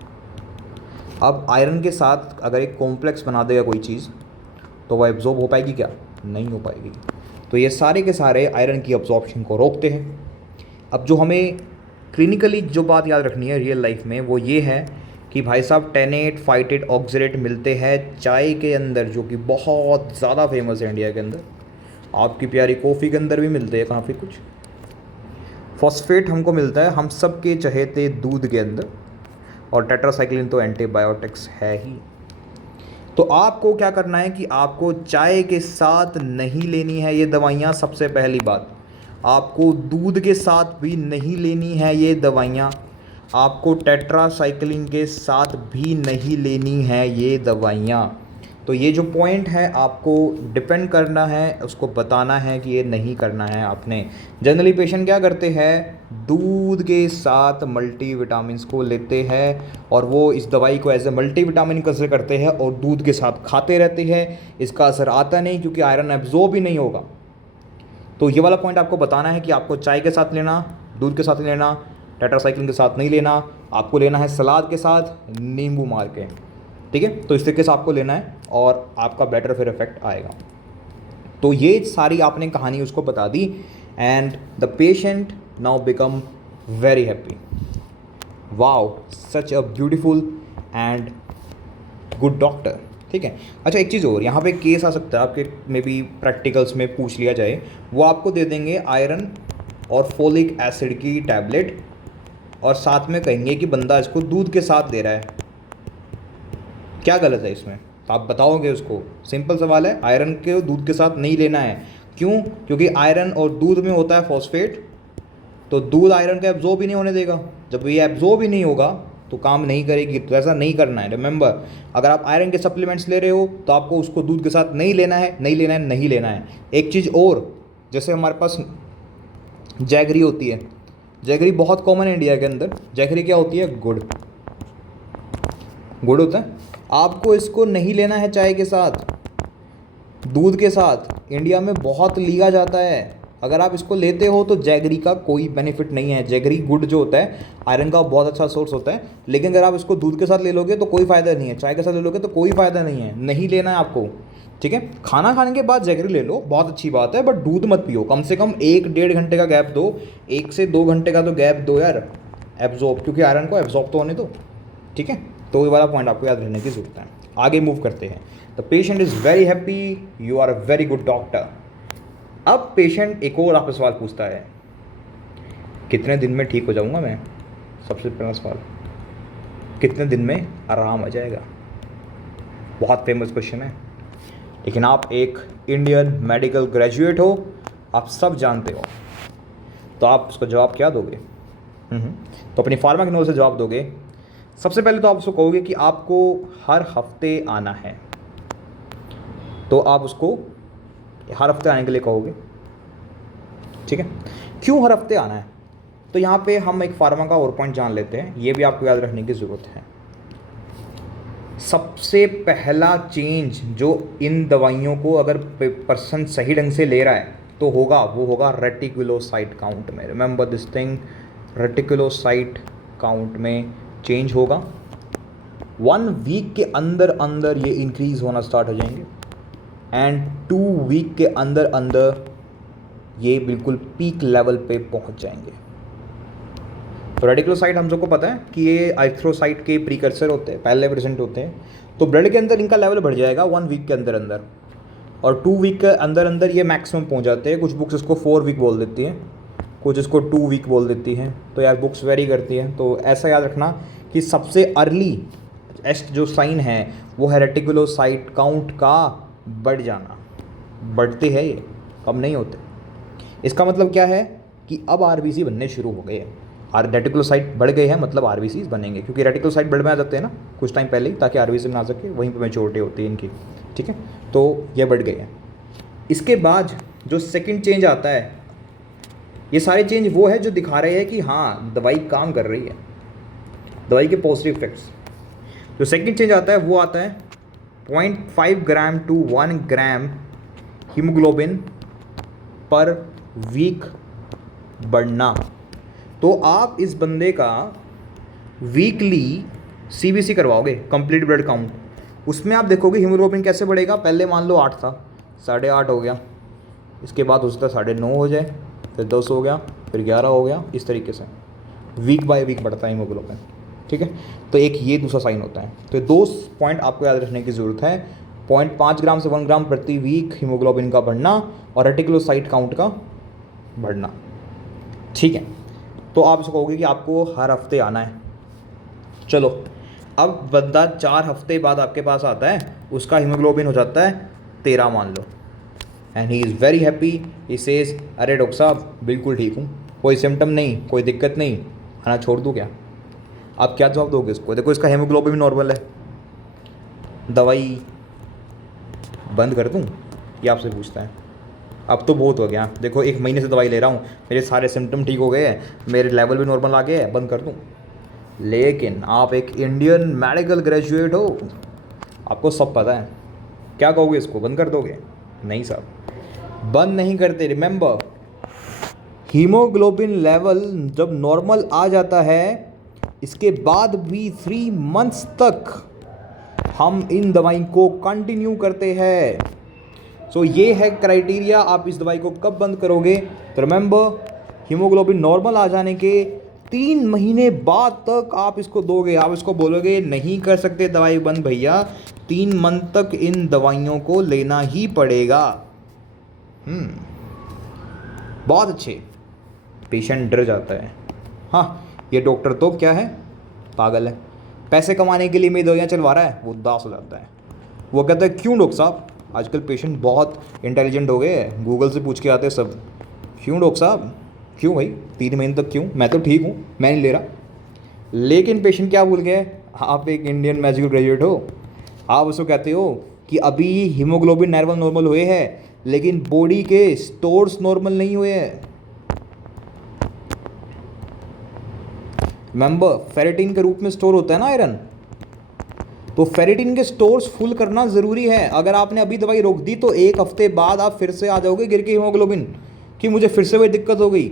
अब आयरन के साथ अगर एक कॉम्प्लेक्स बना देगा कोई चीज़, तो वो एब्जॉर्ब हो पाएगी क्या? नहीं हो पाएगी। तो ये सारे के सारे आयरन की अब्जॉर्प्शन को रोकते हैं। अब जो हमें क्लिनिकली जो बात याद रखनी है रियल लाइफ में वो ये है कि भाई साहब टेनेट, फाइटेट, ऑक्सलेट मिलते हैं चाय के अंदर, जो कि बहुत ज़्यादा फेमस है इंडिया के अंदर। आपकी प्यारी कॉफ़ी के अंदर भी मिलते हैं काफ़ी कुछ। फॉस्फेट हमको मिलता है हम सब के चहेते दूध के अंदर, और टेट्रासाइक्लिन तो एंटीबायोटिक्स है ही। तो आपको क्या करना है कि आपको चाय के साथ नहीं लेनी है ये दवाइयाँ। सबसे पहली बात, आपको दूध के साथ भी नहीं लेनी है ये दवाइयाँ। आपको टेट्रासाइक्लिन के साथ भी नहीं लेनी है ये दवाइयाँ। तो ये जो पॉइंट है आपको डिपेंड करना है, उसको बताना है कि ये नहीं करना है आपने। जनरली पेशेंट क्या करते हैं, दूध के साथ मल्टीविटामिन्स को लेते हैं और वो इस दवाई को एज ए मल्टीविटामिन कंसिडर करते हैं और दूध के साथ खाते रहते हैं। इसका असर आता नहीं क्योंकि आयरन एब्जॉर्ब ही नहीं होगा। तो ये वाला पॉइंट आपको बताना है कि आपको चाय के साथ लेना, दूध के साथ लेना, टेट्रासाइक्लिन के साथ नहीं लेना। आपको लेना है सलाद के साथ नींबू मार के, ठीक है। तो इस तरीके से आपको लेना है और आपका बेटर फिर इफेक्ट आएगा। तो ये सारी आपने कहानी उसको बता दी and the patient now become very happy. Wow, such a beautiful and good doctor, ठीक है। अच्छा, एक चीज़ और यहाँ पे केस आ सकता है आपके, मे बी प्रैक्टिकल्स में पूछ लिया जाए। वो आपको दे देंगे आयरन और फोलिक एसिड की टैबलेट और साथ में कहेंगे कि बंदा इसको दूध के साथ दे रहा है। क्या गलत है इसमें? तो आप बताओगे उसको। सिंपल सवाल है, आयरन के दूध के साथ नहीं लेना है। क्यों? क्योंकि आयरन और दूध में होता है फॉस्फेट, तो दूध आयरन का एब्जॉर्ब ही नहीं होने देगा। जब ये एब्जॉर्ब ही नहीं होगा तो काम नहीं करेगी। तो ऐसा नहीं करना है। रिमेंबर, अगर आप आयरन के सप्लीमेंट्स ले रहे हो तो आपको उसको दूध के साथ नहीं लेना है, नहीं लेना है, नहीं लेना है। एक चीज़ और, जैसे हमारे पास जैगरी होती है। जैगरी बहुत कॉमन है इंडिया के अंदर। जैगरी क्या होती है? गुड़। गुड़ होता है। आपको इसको नहीं लेना है चाय के साथ, दूध के साथ। इंडिया में बहुत लिया जाता है। अगर आप इसको लेते हो तो जैगरी का कोई बेनिफिट नहीं है। जैगरी गुड़ जो होता है आयरन का बहुत अच्छा सोर्स होता है, लेकिन अगर आप इसको दूध के साथ ले लोगे तो कोई फ़ायदा नहीं है, चाय के साथ ले लोगे तो कोई फ़ायदा नहीं है। नहीं लेना है आपको, ठीक है। खाना खाने के बाद जैगरी ले लो, बहुत अच्छी बात है, बट दूध मत पियो। कम से कम 1-1.5 घंटे का गैप दो, 1 से 2 घंटे का तो गैप दो यार, एब्जॉर्ब, क्योंकि आयरन को एब्जॉर्ब तो होने दो, ठीक है। तो ये वाला पॉइंट आपको याद रहने की ज़रूरत है। आगे मूव करते हैं। The patient is very happy, you are a very good doctor. अब पेशेंट एक और आपसे सवाल पूछता है, कितने दिन में ठीक हो जाऊंगा मैं? सबसे पहला सवाल, कितने दिन में आराम आ जाएगा? बहुत फेमस क्वेश्चन है, लेकिन आप एक इंडियन मेडिकल ग्रेजुएट हो, आप सब जानते हो, तो आप उसका जवाब क्या दोगे? तो अपनी फार्मा की नॉलेज से जवाब दोगे। सबसे पहले तो आप उसको कहोगे कि आपको हर हफ्ते आना है, तो आप उसको हर हफ्ते आने के लिए कहोगे, ठीक है। क्यों हर हफ्ते आना है? तो यहाँ पे हम एक फार्मा का और पॉइंट जान लेते हैं, ये भी आपको याद रखने की ज़रूरत है। सबसे पहला चेंज जो इन दवाइयों को अगर पर्सन सही ढंग से ले रहा है तो होगा, वो होगा रेटिकुलोसाइट काउंट में। Remember this thing, reticulocyte count में चेंज होगा। 1 वीक के अंदर अंदर ये इंक्रीज़ होना स्टार्ट हो जाएंगे एंड 2 वीक के अंदर अंदर ये बिल्कुल पीक लेवल पे पहुंच जाएंगे। तो रेटिकुलोसाइट हम सबको पता है कि ये एरिथ्रोसाइट के प्रीकर्सर होते हैं, पहले प्रेजेंट होते हैं। तो ब्लड के अंदर इनका लेवल बढ़ जाएगा 1 वीक के अंदर अंदर, और 2 वीक के अंदर अंदर ये मैक्सिमम पहुंच जाते हैं। कुछ बुक्स इसको 4 वीक बोल देती हैं, कुछ इसको 2 वीक बोल देती हैं। तो यार बुक्स वेरी करती हैं। तो ऐसा याद रखना कि सबसे अर्ली जो साइन है वो है रेटिकुलोसाइट काउंट का बढ़ जाना। बढ़ते हैं ये, कम नहीं होते। इसका मतलब क्या है कि अब आरबीसी बनने शुरू हो गए हैं। रेटिकुलोसाइट बढ़ गए हैं मतलब आरबीसी बनेंगे, क्योंकि रेटिकुलोसाइट ब्लड में आ जाते हैं ना कुछ टाइम पहले ही, ताकि आरबीसी बना सके, वहीं पर मैच्योरिटी होती है इनकी, ठीक है। तो ये बढ़ गए हैं। इसके बाद जो सेकंड चेंज आता है, ये सारे चेंज वो है जो दिखा रहे हैं कि हाँ दवाई काम कर रही है, दवाई के पॉजिटिव इफेक्ट्स। जो सेकंड चेंज आता है वो आता है 0.5 gram to 1 gram haemoglobin per week बढ़ना। तो आप इस बंदे का वीकली सीबीसी करवाओगे, कंप्लीट ब्लड काउंट, उसमें आप देखोगे हीमोग्लोबिन कैसे बढ़ेगा, पहले मान लो 8 था, 8.5 हो गया, इसके बाद हो सकता है 9.5 हो जाए, फिर 10 हो गया, फिर 11 हो गया, इस तरीके से वीक बाय वीक बढ़ता है हीमोग्लोबिन। ठीक है, तो एक ये दूसरा साइन होता है। तो 2 पॉइंट आपको याद रखने की ज़रूरत है, 0.5 ग्राम से 1 ग्राम प्रति वीक हीमोग्लोबिन का बढ़ना और रेटिकुलोसाइट काउंट का बढ़ना। ठीक है, तो आप इसको कहोगे कि आपको हर हफ्ते आना है। चलो, अब बंदा 4 हफ्ते बाद आपके पास आता है, उसका हीमोग्लोबिन हो जाता है 13 मान लो, and he is very happy, he says अरे डॉक्टर साहब बिल्कुल ठीक हूँ, कोई सिम्टम नहीं, कोई दिक्कत नहीं, खाना छोड़ दूँ क्या? आप क्या जवाब दोगे इसको? देखो इसका हीमोग्लोबिन नॉर्मल है, दवाई बंद कर दूँ, ये आपसे पूछता है। अब तो बहुत हो गया, देखो 1 महीने से दवाई ले रहा हूँ, मेरे सारे सिम्टम ठीक हो गए हैं, मेरे लेवल भी नॉर्मल आ गए हैं, बंद कर दूँ? लेकिन आप एक इंडियन मेडिकल ग्रेजुएट हो, आपको सब पता है, क्या कहोगे इसको? बंद कर दोगे? नहीं साहब, बंद नहीं करते। रिमेंबर, हीमोग्लोबिन लेवल जब नॉर्मल आ जाता है, इसके बाद भी 3 मंथ्स तक हम इन दवाई को कंटिन्यू करते हैं। सो ये है क्राइटेरिया, आप इस दवाई को कब बंद करोगे? तो रिमेंबर, हीमोग्लोबिन नॉर्मल आ जाने के 3 महीने बाद तक आप इसको दोगे। आप इसको बोलोगे नहीं कर सकते दवाई बंद भैया, 3 मंथ तक इन दवाइयों को लेना ही पड़ेगा। बहुत अच्छे। पेशेंट डर जाता है, हाँ ये डॉक्टर तो क्या है, पागल है, पैसे कमाने के लिए मेरी दवाइयाँ चलवा रहा है। वो उदास हो जाता है, वो कहता है क्यों डॉक्टर साहब, आजकल पेशेंट बहुत इंटेलिजेंट हो गए हैं, गूगल से पूछ के आते हैं सब। क्यों डॉक्टर साहब, क्यों भाई 3 महीने तक क्यों? मैं तो ठीक हूँ, मैं नहीं ले रहा। लेकिन पेशेंट क्या भूल गए, आप एक इंडियन मेडिकल ग्रेजुएट हो, आप उसको कहते हो कि अभी हीमोग्लोबिन लेवल नॉर्मल हुए हैं, लेकिन बॉडी के स्टोर्स नॉर्मल नहीं हुए हैं। रिमेंबर, फेरेटिन के रूप में स्टोर होता है ना आयरन, तो फेरेटिन के स्टोर्स फुल करना ज़रूरी है। अगर आपने अभी दवाई रोक दी तो 1 हफ्ते बाद आप फिर से आ जाओगे गिर के हीमोग्लोबिन कि मुझे फिर से वही दिक्कत हो गई।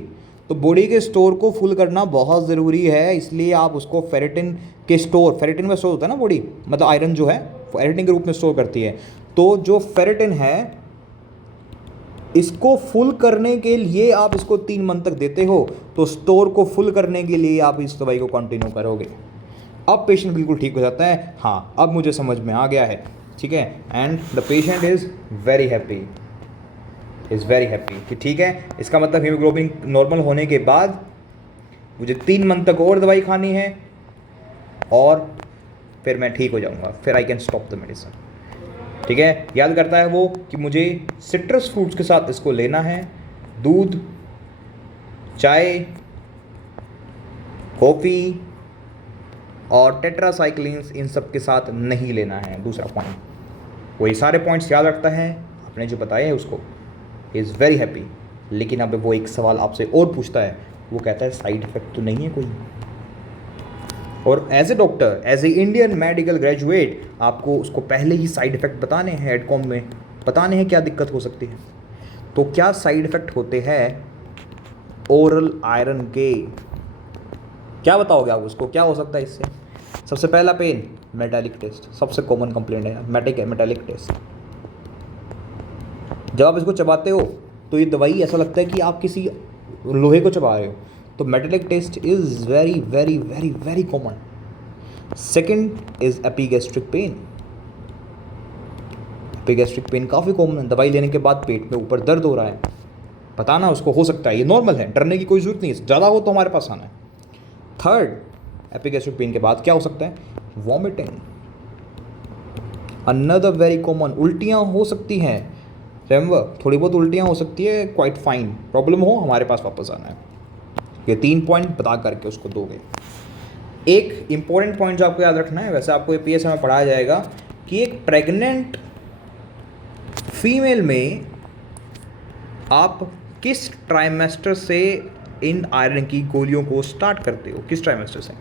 तो बॉडी के स्टोर को फुल करना बहुत ज़रूरी है, इसलिए आप उसको फेरेटिन के स्टोर, फेरेटिन में स्टोर होता है ना बॉडी, मतलब आयरन जो है फेरेटिन के रूप में स्टोर करती है, तो जो फेरेटिन है इसको फुल करने के लिए आप इसको 3 मंथ तक देते हो, तो स्टोर को फुल करने के लिए आप इस दवाई को कंटिन्यू करोगे। अब पेशेंट बिल्कुल ठीक हो जाता है, हाँ अब मुझे समझ में आ गया है, ठीक है, and the patient is very happy, कि ठीक है, इसका मतलब हीमोग्लोबिन नॉर्मल होने के बाद मुझे 3 मंथ तक और दवाई खानी है और फिर मैं ठीक हो जाऊँगा, फिर I can stop the medicine. ठीक है, याद करता है वो कि मुझे सिट्रस फ्रूट्स के साथ इसको लेना है, दूध, चाय, कॉफ़ी और टेट्रासाइक्लिन्स इन सब के साथ नहीं लेना है। दूसरा पॉइंट, वो ये सारे पॉइंट्स याद रखता है, आपने जो बताया है उसको, इज़ वेरी हैप्पी। लेकिन अब वो एक सवाल आपसे और पूछता है, वो कहता है साइड इफेक्ट तो नहीं है कोई? और as a doctor, as a Indian medical graduate, आपको उसको पहले ही साइड इफ़ेक्ट बताने हैं, एडकॉम में बताने हैं क्या दिक्कत हो सकती है। तो क्या साइड इफ़ेक्ट होते हैं ओरल आयरन के? क्या बताओगे आप उसको, क्या हो सकता है इससे? सबसे पहला पेन, मेटालिक टेस्ट, सबसे कॉमन कंप्लेंट है यार, मेटालिक टेस्ट। जब आप इसको चबाते हो तो ये दवाई ऐसा लगता है कि आप किसी लोहे को चबा रहे हो, तो metallic taste is very very very very common. Second is epigastric pain. Epigastric pain काफ़ी कॉमन है, दवाई लेने के बाद पेट में ऊपर दर्द हो रहा है, बताना उसको, हो सकता है, ये नॉर्मल है, डरने की कोई ज़रूरत नहीं है, ज़्यादा हो तो हमारे पास आना है। थर्ड, एपिगैस्ट्रिक पेन के बाद क्या हो सकता है? Vomiting, another very common. उल्टियाँ हो सकती हैं, रिमेंबर थोड़ी बहुत उल्टियाँ हो सकती है, क्वाइट फाइन, प्रॉब्लम हो हमारे पास वापस आना है। ये 3 पॉइंट बता करके उसको दोगे। एक इंपॉर्टेंट पॉइंट जो आपको याद रखना है, वैसे आपको APS में पढ़ाया जाएगा कि एक प्रेग्नेंट फीमेल में आप किस ट्राइमेस्टर से इन आयरन की गोलियों को स्टार्ट करते हो? किस ट्राइमेस्टर से,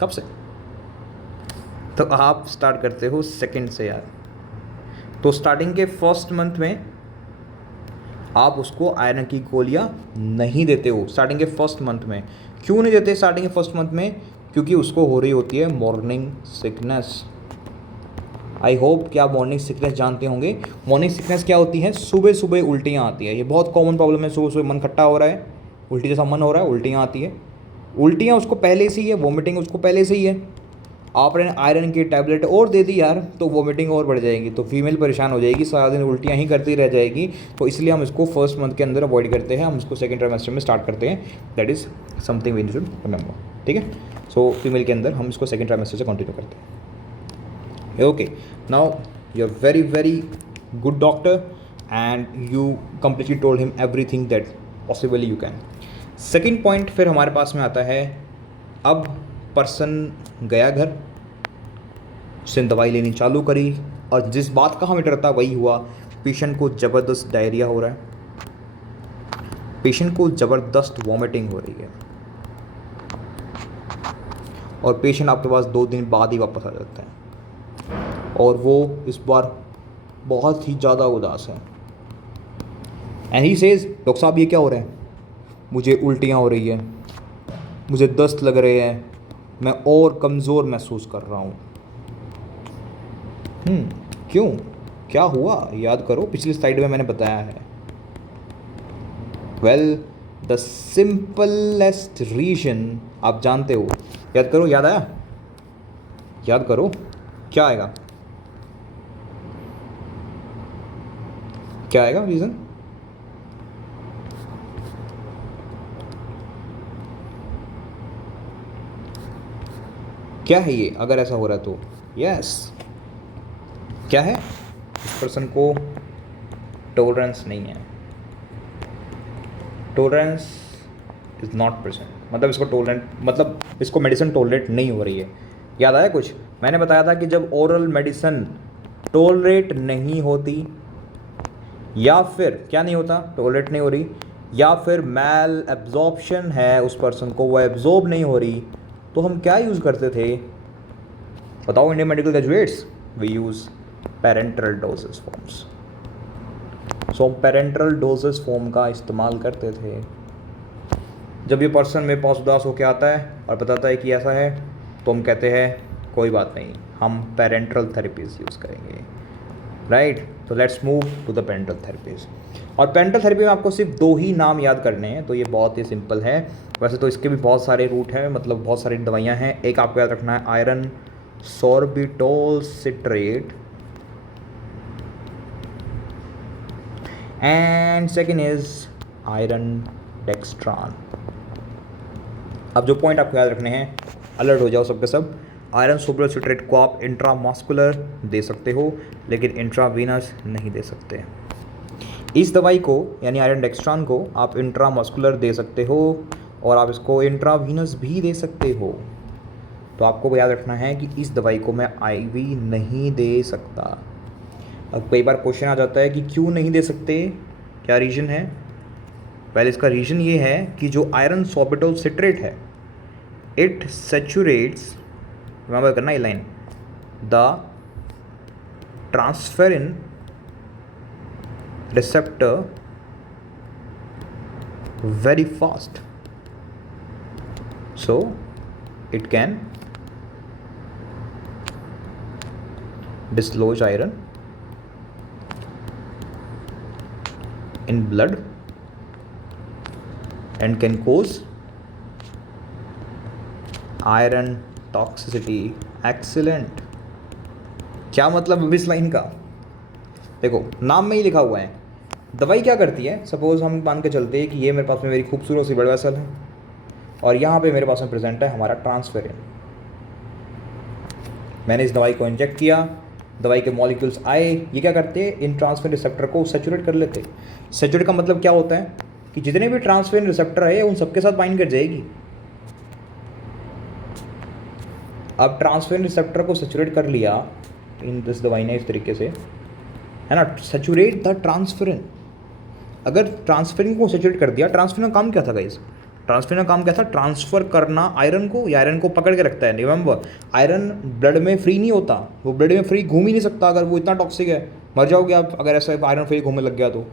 कब से? तो आप स्टार्ट करते हो 2nd से यार। तो स्टार्टिंग के 1st मंथ में आप उसको आयरन की गोलियां नहीं देते हो, स्टार्टिंग के 1st मंथ में। क्यों नहीं देते स्टार्टिंग के 1st मंथ में? क्योंकि उसको हो रही होती है मॉर्निंग सिकनेस। आई होप कि आप मॉर्निंग सिकनेस जानते होंगे। मॉर्निंग सिकनेस क्या होती है? सुबह सुबह उल्टियाँ आती है। ये बहुत कॉमन प्रॉब्लम है। सुबह सुबह मन खट्टा हो रहा है, उल्टी जैसा मन हो रहा है, उल्टियाँ आती है। उल्टियाँ उसको पहले से ही है, वोमिटिंग उसको पहले से ही है। आपने आयरन की टैबलेट और दे दी यार तो वोमिटिंग और बढ़ जाएगी, तो फीमेल परेशान हो जाएगी, सारा दिन उल्टियाँ ही करती रह जाएगी। तो इसलिए हम इसको फर्स्ट मंथ के अंदर अवॉइड करते हैं, हम इसको सेकंड ट्राइमेस्टर में स्टार्ट करते हैं। That is something we should remember, ठीक है। सो फीमेल के अंदर हम इसको सेकंड ट्राइमेस्टर से कंटिन्यू करते हैं। Okay, now you are very very good doctor and you completely told him everything that possibly you can. Second point फिर हमारे पास में आता है, अब पर्सन गया घर, उसने दवाई लेनी चालू करी और जिस बात का हमें डर था वही हुआ। पेशेंट को ज़बरदस्त डायरिया हो रहा है, पेशेंट को ज़बरदस्त वॉमिटिंग हो रही है और पेशेंट आपके पास 2 दिन बाद ही वापस आ जाता है और वो इस बार बहुत ही ज़्यादा उदास है। एंड ही सेज, डॉक्टर साहब ये क्या हो रहा है? मुझे उल्टियाँ हो रही है, मुझे दस्त लग रहे हैं, मैं और कमज़ोर महसूस कर रहा हूँ। क्यों, क्या हुआ? याद करो, पिछली स्लाइड में मैंने बताया है। वेल, द सिंपलेस्ट रीजन आप जानते हो। याद करो, याद आया? याद करो, क्या आएगा? क्या आएगा रीज़न? क्या है ये अगर ऐसा हो रहा है तो? यस, क्या है? इस पर्सन को टॉलरेंस नहीं है, टॉलरेंस इज़ नॉट प्रेजेंट, मतलब इसको टॉलरेंट, मतलब इसको मेडिसिन टॉलरेट नहीं हो रही है। याद आया कुछ? मैंने बताया था कि जब ओरल मेडिसिन टॉलरेट नहीं होती या फिर क्या नहीं होता, टॉलरेट नहीं हो रही, या फिर मैल एब्जॉर्प्शन है उस पर्सन को, वो एब्जॉर्ब नहीं हो रही, तो हम क्या यूज़ करते थे? बताओ Indian medical graduates. We use parenteral doses forms. So parenteral doses form का इस्तेमाल करते थे। जब ये पर्सन मेरे पास उदास होकर आता है और बताता है कि ऐसा है, तो हम कहते हैं कोई बात नहीं, हम पेरेंटल थेरेपीज यूज़ करेंगे, राइट। तो let's move to the parenteral therapies. और पेरेंटल थेरेपी में आपको सिर्फ 2 ही नाम याद करने हैं, तो ये बहुत ही सिंपल है। वैसे तो इसके भी बहुत सारे रूट हैं, मतलब बहुत सारी दवाइयाँ हैं। एक आपको याद रखना है, iron sorbitol citrate, and second is iron dextran. अब जो पॉइंट आपको याद रखने हैं, अलर्ट हो जाओ सबके सब। आयरन सॉर्बिटोल सिट्रेट को आप इंट्रामस्कुलर दे सकते हो, लेकिन इंट्रावीनस नहीं दे सकते। इस दवाई को यानी आयरन डेक्स्ट्रान को आप इंट्रामस्कुलर दे सकते हो और आप इसको इंट्रावीनस भी दे सकते हो। तो आपको याद रखना है कि इस दवाई को मैं आईवी नहीं दे सकता। अब कई बार क्वेश्चन आ जाता है कि क्यों नहीं दे सकते, क्या रीज़न है? पहले इसका रीज़न ये है कि जो आयरन सॉर्बिटोल सिट्रेट है, इट सैचुरेट्स, रिमेंबर करना ये line, the transferrin receptor very fast, so it can dislodge iron in blood and can cause iron toxicity. Excellent। क्या मतलब अब इस लाइन का? देखो, नाम में ही लिखा हुआ है। दवाई क्या करती है? सपोज़ हम मान के चलते हैं कि ये मेरे पास में मेरी खूबसूरत सी ब्लड वेसल है और यहाँ पे मेरे पास में प्रेजेंट है हमारा ट्रांसफेरिन। मैंने इस दवाई को इंजेक्ट किया, दवाई के मॉलिक्यूल्स आए, ये क्या करते हैं? इन ट्रांसफेरिन रिसेप्टर को सैचुरेट कर लेते। सैचुरेट का मतलब क्या होता है कि जितने भी ट्रांसफेरिन रिसेप्टर है उन सबके साथ बाइंड कर जाएगी। अब ट्रांसफेरिन रिसेप्टर को सैचुरेट कर लिया इन दिस दवाई ने इस तरीके से, है ना, सैचुरेट द ट्रांसफेरिन। अगर ट्रांसफेरिन को सैचुरेट कर दिया, ट्रांसफेरिन का काम क्या था गाइस? ट्रांसफेरिन का काम क्या था? ट्रांसफ़र करना आयरन को, या आयरन को पकड़ के रखता है। रिमेंबर, आयरन ब्लड में फ्री नहीं होता, वो ब्लड में फ्री घूम ही नहीं सकता, अगर वो इतना टॉक्सिक है, मर जाओगे आप अगर ऐसा आयरन फ्री घूमने लग गया तो।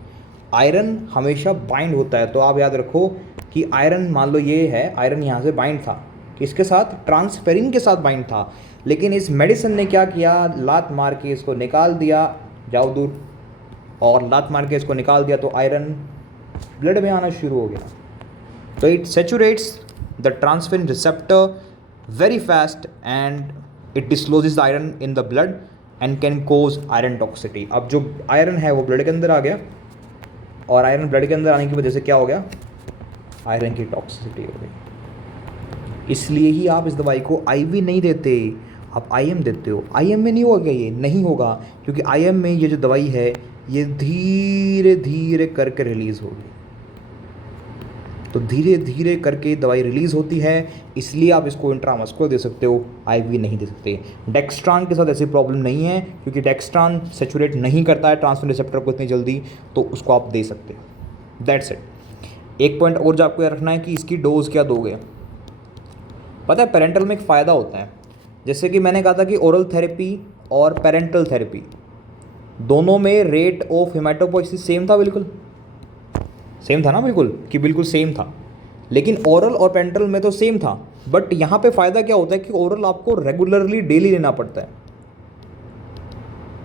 आयरन हमेशा बाइंड होता है, तो आप याद रखो कि आयरन, मान लो ये है आयरन, यहाँ से बाइंड था, कि इसके साथ ट्रांसफेरिन के साथ बाइंड था, लेकिन इस मेडिसिन ने क्या किया, लात मार के इसको निकाल दिया, जाओ दूर, और लात मार के इसको निकाल दिया तो आयरन ब्लड में आना शुरू हो गया। तो it saturates the transferrin receptor very fast and it discloses the iron in the blood and can cause iron toxicity. अब जो आयरन है वो ब्लड के अंदर आ गया, और आयरन ब्लड के अंदर आने की वजह से क्या हो गया, आयरन की टॉक्सिसिटी हो गई। इसलिए ही आप इस दवाई को आईवी नहीं देते, आप आईएम देते हो। आईएम में नहीं होगा, ये नहीं होगा, क्योंकि आईएम में ये जो दवाई है ये धीरे धीरे करके रिलीज़ होगी। तो धीरे धीरे करके दवाई रिलीज़ होती है, इसलिए आप इसको इंट्रामस्कुलर दे सकते हो, आईवी नहीं दे सकते। डेक्स्ट्रान के साथ ऐसी प्रॉब्लम नहीं है, क्योंकि डेक्स्ट्रान सेचुरेट नहीं करता है ट्रांसफर रिसेप्टर को इतनी जल्दी, तो उसको आप दे सकते हो। That's it. एक पॉइंट और जो आपको याद रखना है कि इसकी डोज क्या दोगे। पता है पेरेंटल में एक फ़ायदा होता है, जैसे कि मैंने कहा था कि ओरल थेरेपी और पेरेंटल थेरेपी दोनों में रेट ऑफ हेमाटोपोइसिस सेम था, बिल्कुल सेम था ना, बिल्कुल कि बिल्कुल सेम था। लेकिन ओरल और पेरेंटल में तो सेम था, बट यहाँ पे फ़ायदा क्या होता है कि ओरल आपको रेगुलरली डेली लेना पड़ता है,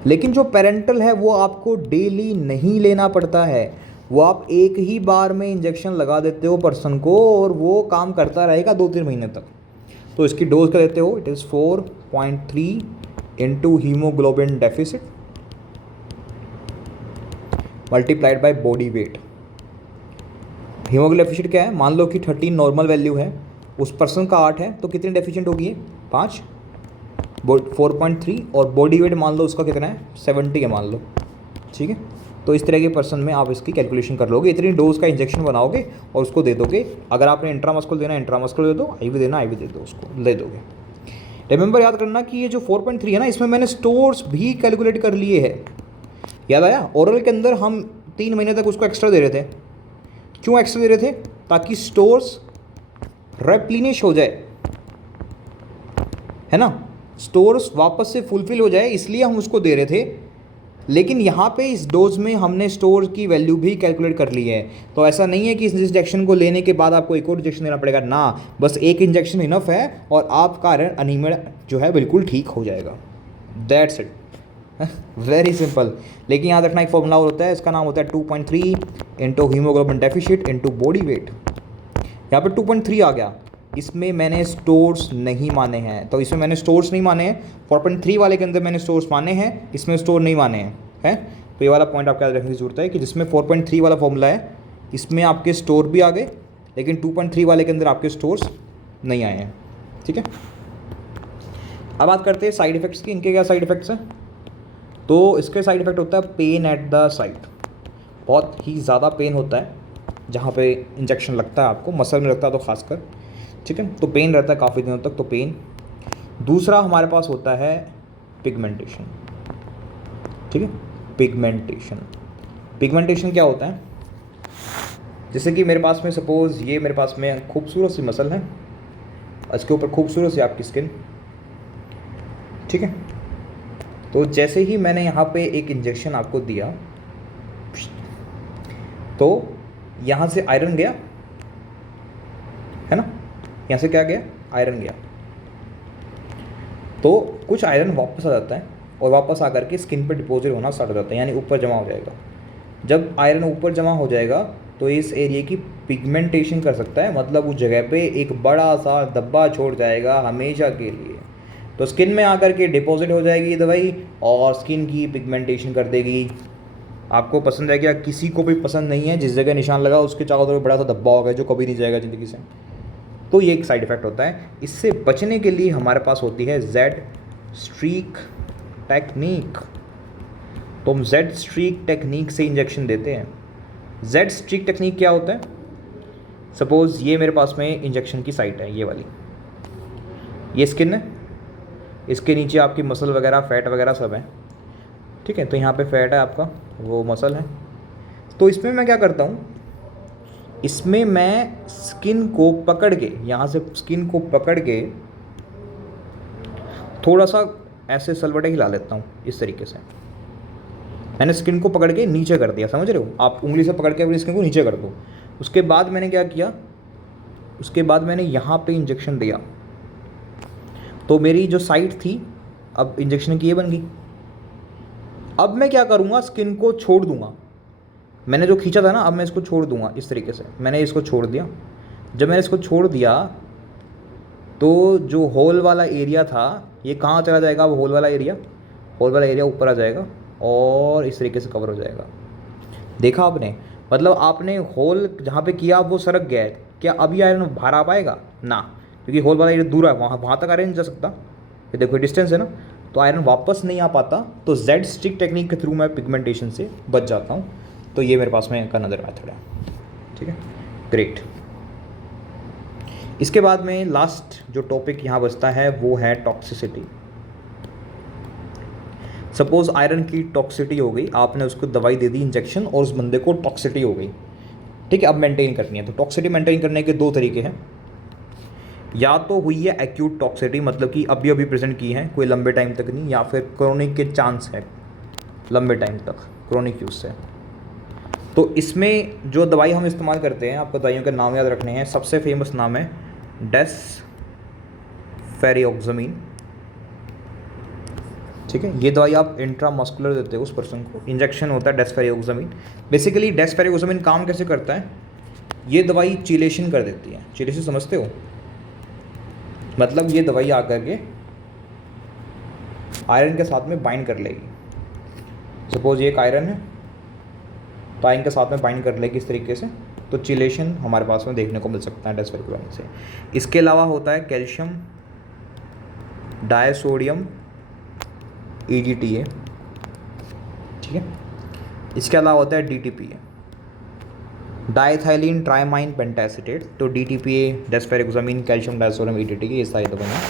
लेकिन जो पेरेंटल है वो आपको डेली नहीं लेना पड़ता है। वो आप एक ही बार में इंजेक्शन लगा देते हो पर्सन को, और वो काम करता रहेगा 2-3 महीने तक। तो इसकी डोज क्या देते हो, it is 4.3 into haemoglobin deficit multiplied by body weight. Haemoglobin deficient क्या है, मान लो कि 13 नॉर्मल वैल्यू है, उस पर्सन का 8 है, तो कितनी डेफिशिएंट होगी, 5, 4.3, और बॉडी वेट मान लो उसका कितना है, 70 है मान लो, ठीक है। तो इस तरह के पर्सन में आप इसकी कैलकुलेशन कर लोगे, इतनी डोज का इंजेक्शन बनाओगे और उसको दे दोगे। अगर आपने इंट्रामस्कुलर देना इंट्रामस्कुलर दे दो, आईवी देना आईवी दे दो, उसको दे दोगे। रिमेंबर याद करना कि ये जो 4.3 है ना, इसमें मैंने स्टोर्स भी कैलकुलेट कर लिए है। याद आया, ओरल के अंदर हम 3 महीने तक उसको एक्स्ट्रा दे रहे थे। क्यों एक्स्ट्रा दे रहे थे, ताकि स्टोर्स रेप्लिनिश हो जाए, है ना, स्टोर्स वापस से फुलफिल हो जाए, इसलिए हम उसको दे रहे थे। लेकिन यहाँ पे इस डोज में हमने स्टोर की वैल्यू भी कैलकुलेट कर ली है। तो ऐसा नहीं है कि इस इंजेक्शन को लेने के बाद आपको एक और इंजेक्शन देना पड़ेगा ना, बस एक इंजेक्शन इनफ है और आपका आयरन अनीमिया जो है बिल्कुल ठीक हो जाएगा। That's it, very simple. लेकिन याद रखना एक फॉर्मूला और होता है, इसका नाम होता है 2.3 into haemoglobin deficient into body weight. यहाँ पे 2.3 आ गया, इसमें मैंने स्टोर्स नहीं माने हैं, तो इसमें मैंने स्टोर्स नहीं माने हैं। 4.3 वाले के अंदर मैंने स्टोर्स माने हैं, इसमें स्टोर नहीं माने हैं। तो ये वाला पॉइंट आपको याद रखने की जरूरत है कि जिसमें 4.3 वाला फॉर्मूला है, इसमें आपके स्टोर भी आ गए, लेकिन 2.3 वाले के अंदर आपके स्टोर्स नहीं आए हैं, ठीक है। अब बात करते हैं साइड इफेक्ट्स की। इनके क्या साइड इफेक्ट्स हैं, तो इसके साइड इफेक्ट होता है पेन एट द साइट। बहुत ही ज़्यादा पेन होता है जहाँ पे इंजेक्शन लगता है, आपको मसल में लगता है तो खासकर, ठीक है। तो पेन रहता है काफ़ी दिनों तक, तो पेन। दूसरा हमारे पास होता है पिगमेंटेशन, ठीक है। पिगमेंटेशन क्या होता है, जैसे कि मेरे पास में सपोज़ ये मेरे पास में खूबसूरत सी मसल है, इसके ऊपर खूबसूरत सी आपकी स्किन, ठीक है। तो जैसे ही मैंने यहाँ पे एक इंजेक्शन आपको दिया, तो यहाँ से आयरन गया, है ना, यहाँ से क्या गया, आयरन गया। तो कुछ आयरन वापस आ जाता है और वापस आकर के स्किन पे डिपॉजिट होना स्टार्ट हो जाता है, यानी ऊपर जमा हो जाएगा। जब आयरन ऊपर जमा हो जाएगा तो इस एरिया की पिगमेंटेशन कर सकता है, मतलब उस जगह पे एक बड़ा सा धब्बा छोड़ जाएगा हमेशा के लिए। तो स्किन में आकर के डिपॉजिट हो जाएगी ये दवाई और स्किन की पिगमेंटेशन कर देगी। आपको पसंद है क्या, किसी को भी पसंद नहीं है जिस जगह निशान लगा उसके चारों तरफ बड़ा सा धब्बा होगा जो कभी नहीं जाएगा ज़िंदगी से। तो ये एक साइड इफ़ेक्ट होता है। इससे बचने के लिए हमारे पास होती है जेड स्ट्रीक टेक्निक। तो हम जेड स्ट्रीक टेक्निक से इंजेक्शन देते हैं। जेड स्ट्रीक टेक्निक क्या होता है, सपोज़ ये मेरे पास में इंजेक्शन की साइट है, ये वाली, ये स्किन है, इसके नीचे आपकी मसल वगैरह फैट वगैरह सब है, ठीक है। तो यहाँ पे फैट है आपका, वो मसल है। तो इसमें मैं क्या करता हूँ, इसमें मैं स्किन को पकड़ के, यहाँ से स्किन को पकड़ के थोड़ा सा ऐसे सलवटे हिला लेता हूँ। इस तरीके से मैंने स्किन को पकड़ के नीचे कर दिया, समझ रहे हो, आप उंगली से पकड़ के अपनी स्किन को नीचे कर दो। उसके बाद मैंने क्या किया, उसके बाद मैंने यहाँ पे इंजेक्शन दिया, तो मेरी जो साइट थी अब इंजेक्शन की ये बन गई। अब मैं क्या करूँगा, स्किन को छोड़ दूँगा। मैंने जो खींचा था ना, अब मैं इसको छोड़ दूँगा इस तरीके से। मैंने इसको छोड़ दिया। जब मैंने इसको छोड़ दिया तो जो होल वाला एरिया था ये कहाँ चला जाएगा? अब होल वाला एरिया ऊपर आ जाएगा और इस तरीके से कवर हो जाएगा। देखा आपने? मतलब आपने होल जहाँ पे किया वो सरक गया है। क्या अभी आयरन बाहर आ पाएगा? ना, क्योंकि होल वाला एरिया दूर है, वहाँ तक आयरन नहीं जा सकता। ये देखो डिस्टेंस है ना, तो आयरन वापस नहीं आ पाता। तो जेड स्टिक टेक्निक के थ्रू मैं पिगमेंटेशन से बच जाता हूँ। तो ये मेरे पास में एक अनदर मेथड है। ठीक है, ग्रेट। इसके बाद में लास्ट जो टॉपिक यहाँ बचता है वो है टॉक्सिसिटी। सपोज आयरन की टॉक्सिसिटी हो गई, आपने उसको दवाई दे दी इंजेक्शन और उस बंदे को टॉक्सिसिटी हो गई। ठीक है, अब मेंटेन करनी है। तो टॉक्सिसिटी मेंटेन करने के दो तरीके हैं। या तो हुई है एक्यूट टॉक्सिसिटी, मतलब कि अभी अभी प्रेजेंट की है, कोई लंबे टाइम तक नहीं, या फिर क्रोनिक के चांस है लंबे टाइम तक क्रोनिक यूज से। तो इसमें जो दवाई हम इस्तेमाल करते हैं, आपको दवाइयों के नाम याद रखने हैं। सबसे फेमस नाम है डेस्फेरिऑक्सामिन। ठीक है, ये दवाई आप इंट्रामस्कुलर देते हो उस पर्सन को, इंजेक्शन होता है डेस्फेरिऑक्सामिन। बेसिकली डेस्फेरिऑक्सामिन काम कैसे करता है? ये दवाई चिलेशन कर देती है। चिलेशन समझते हो? मतलब ये दवाई आकर के आयरन के साथ में बाइंड कर लेगी। सपोज ये एक आयरन है, तो आयरन के साथ में बाइंड कर लेगी इस तरीके से। तो चिलेशन हमारे पास में देखने को मिल सकता है डेस्फेरिऑक्सामिन से। इसके अलावा होता है कैल्शियम डायसोडियम EDTA। ठीक है, इसके अलावा होता है DTPA, डाइथाइलिन ट्राइमाइन पेंटासिटेट। तो DTPA, डेस्फेरिऑक्सामिन, कैल्शियम डायसोडियम EDTA, ये सारी दवाइयाँ।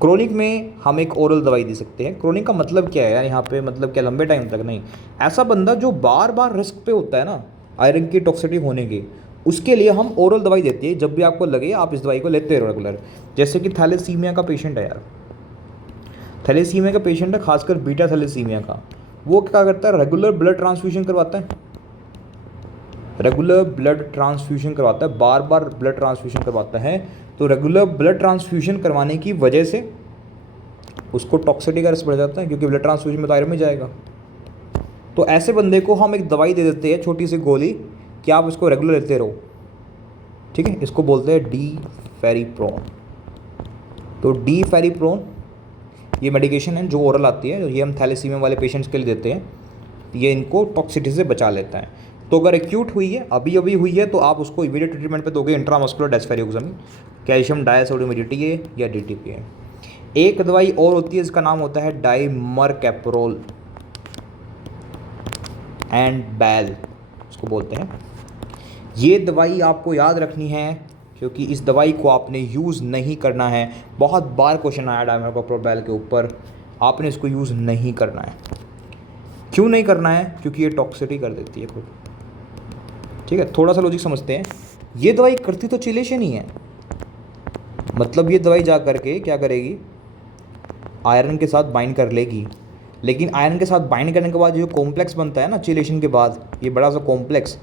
क्रोनिक में हम एक ओरल दवाई दे सकते हैं। क्रोनिक का मतलब क्या है यार यहाँ पे? मतलब क्या लंबे टाइम तक? नहीं, ऐसा बंदा जो बार बार रिस्क पे होता है ना आयरन की टॉक्सिसिटी होने की, उसके लिए हम ओरल दवाई देते हैं। जब भी आपको लगे आप इस दवाई को लेते रहो रेगुलर। जैसे कि थैलेसीमिया का पेशेंट है यार, थैलेसीमिया का पेशेंट है, खासकर बीटा थैलेसीमिया का। वो क्या करता है? रेगुलर ब्लड ट्रांसफ्यूजन करवाता है। रेगुलर ब्लड ट्रांसफ्यूजन करवाता है, बार बार ब्लड ट्रांसफ्यूजन करवाता है। तो रेगुलर ब्लड ट्रांसफ्यूजन करवाने की वजह से उसको टॉक्सिसिटी का रिस्क बढ़ जाता है, क्योंकि ब्लड ट्रांसफ्यूजन में तो आयरन में जाएगा। तो ऐसे बंदे को हम एक दवाई दे देते हैं, छोटी सी गोली, कि आप इसको रेगुलर लेते रहो। ठीक है, इसको बोलते हैं डीफेरिप्रोन। तो डीफेरिप्रोन ये मेडिकेशन है जो ओरल आती है, ये हम थैलेसीमिया वाले पेशेंट्स के लिए देते हैं। ये इनको टॉक्सिसिटी से बचा लेता है। तो अगर एक्यूट हुई है, अभी अभी हुई है, तो आप उसको इमीडिएट ट्रीटमेंट पे दोगे इंट्रामस्कुलर डेस्फेरिऑक्सामिन, कैल्शियम डायसोडियम EDTA या DTPA। एक दवाई और होती है, इसका नाम होता है डाइमरकैप्रोल एंड बैल, उसको बोलते हैं। ये दवाई आपको याद रखनी है, क्योंकि इस दवाई को आपने यूज़ नहीं करना है। बहुत बार क्वेश्चन आया डाइमरकैप्रोल बैल के ऊपर, आपने इसको यूज़ नहीं करना है। क्यों नहीं करना है? क्योंकि ये टॉक्सिसिटी कर देती है खुद। ठीक है, थोड़ा सा लॉजिक समझते हैं। ये दवाई करती तो चिलेशन ही है। मतलब ये दवाई जा करके क्या करेगी? आयरन के साथ बाइंड कर लेगी, लेकिन आयरन के साथ बाइंड करने के बाद जो कॉम्प्लेक्स बनता है ना चिलेशन के बाद, ये बड़ा सा कॉम्प्लेक्स,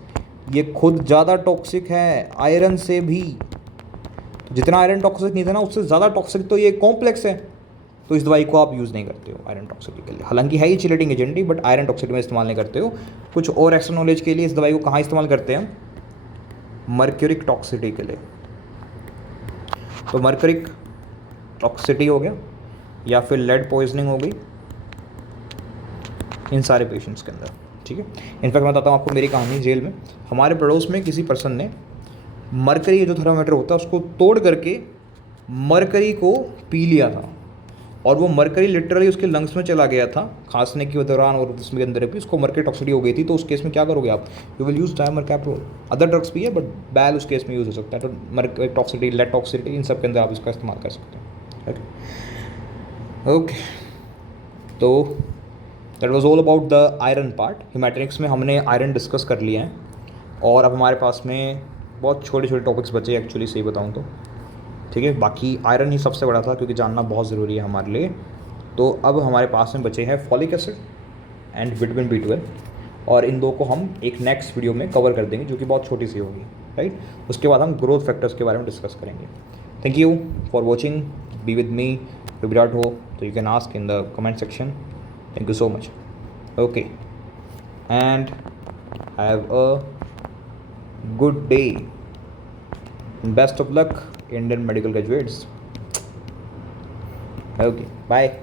ये खुद ज़्यादा टॉक्सिक है आयरन से भी। जितना आयरन टॉक्सिक नहीं था ना, उससे ज़्यादा टॉक्सिक तो ये कॉम्प्लेक्स है। तो इस दवाई को आप यूज़ नहीं करते हो आयरन टॉक्सिसिटी के लिए। हालांकि है ही चिलेटिंग एजेंट ही, बट आयरन टॉक्सिसिटी में इस्तेमाल नहीं करते हो। कुछ और एक्स्ट्रा नॉलेज के लिए इस दवाई को कहाँ इस्तेमाल करते हैं? मर्क्यूरिक टॉक्सिसिटी के लिए। तो मर्क्यूरिक टॉक्सिसिटी हो गया, या फिर लेड पॉइजनिंग हो गई, इन सारे पेशेंट्स के अंदर। ठीक है, इनफैक्ट मैं बताता हूँ आपको मेरी कहानी। जेल में हमारे पड़ोस में किसी पर्सन ने मरकरी जो थर्मामीटर होता है उसको तोड़ करके मरकरी को पी लिया था, और वो मरकरी लिटरली उसके लंग्स में चला गया था खांसने के दौरान, और उसमें अंदर भी उसको मरकरी टॉक्सिसिटी हो गई थी। तो उस केस में क्या करोगे आप? You will use डाइमरकैप्रोल। Other drugs भी है, बट बैल उस केस में यूज़ हो सकता है। तो मरकरी टॉक्सिसिटी, लेड टॉक्सिसिटी, इन सब के अंदर आप इसका इस्तेमाल कर सकते हैं। ओके, तो that was all about the iron part. Haematinics में हमने आयरन डिस्कस कर लिया है, और अब हमारे पास में बहुत छोटे छोटे टॉपिक्स बचे एक्चुअली, सही बताऊँ तो। ठीक है, बाकी आयरन ही सबसे बड़ा था, क्योंकि जानना बहुत ज़रूरी है हमारे लिए। तो अब हमारे पास में बचे हैं folic acid and vitamin B12, और इन दो को हम एक नेक्स्ट वीडियो में कवर कर देंगे, जो कि बहुत छोटी सी होगी, राइट। उसके बाद हम ग्रोथ फैक्टर्स के बारे में डिस्कस करेंगे। Thank you for watching. be with me, Virat ho, so you can ask in the comment section. Thank you so much. Okay, and have a good day. Best of luck, Indian medical graduates. Okay, bye.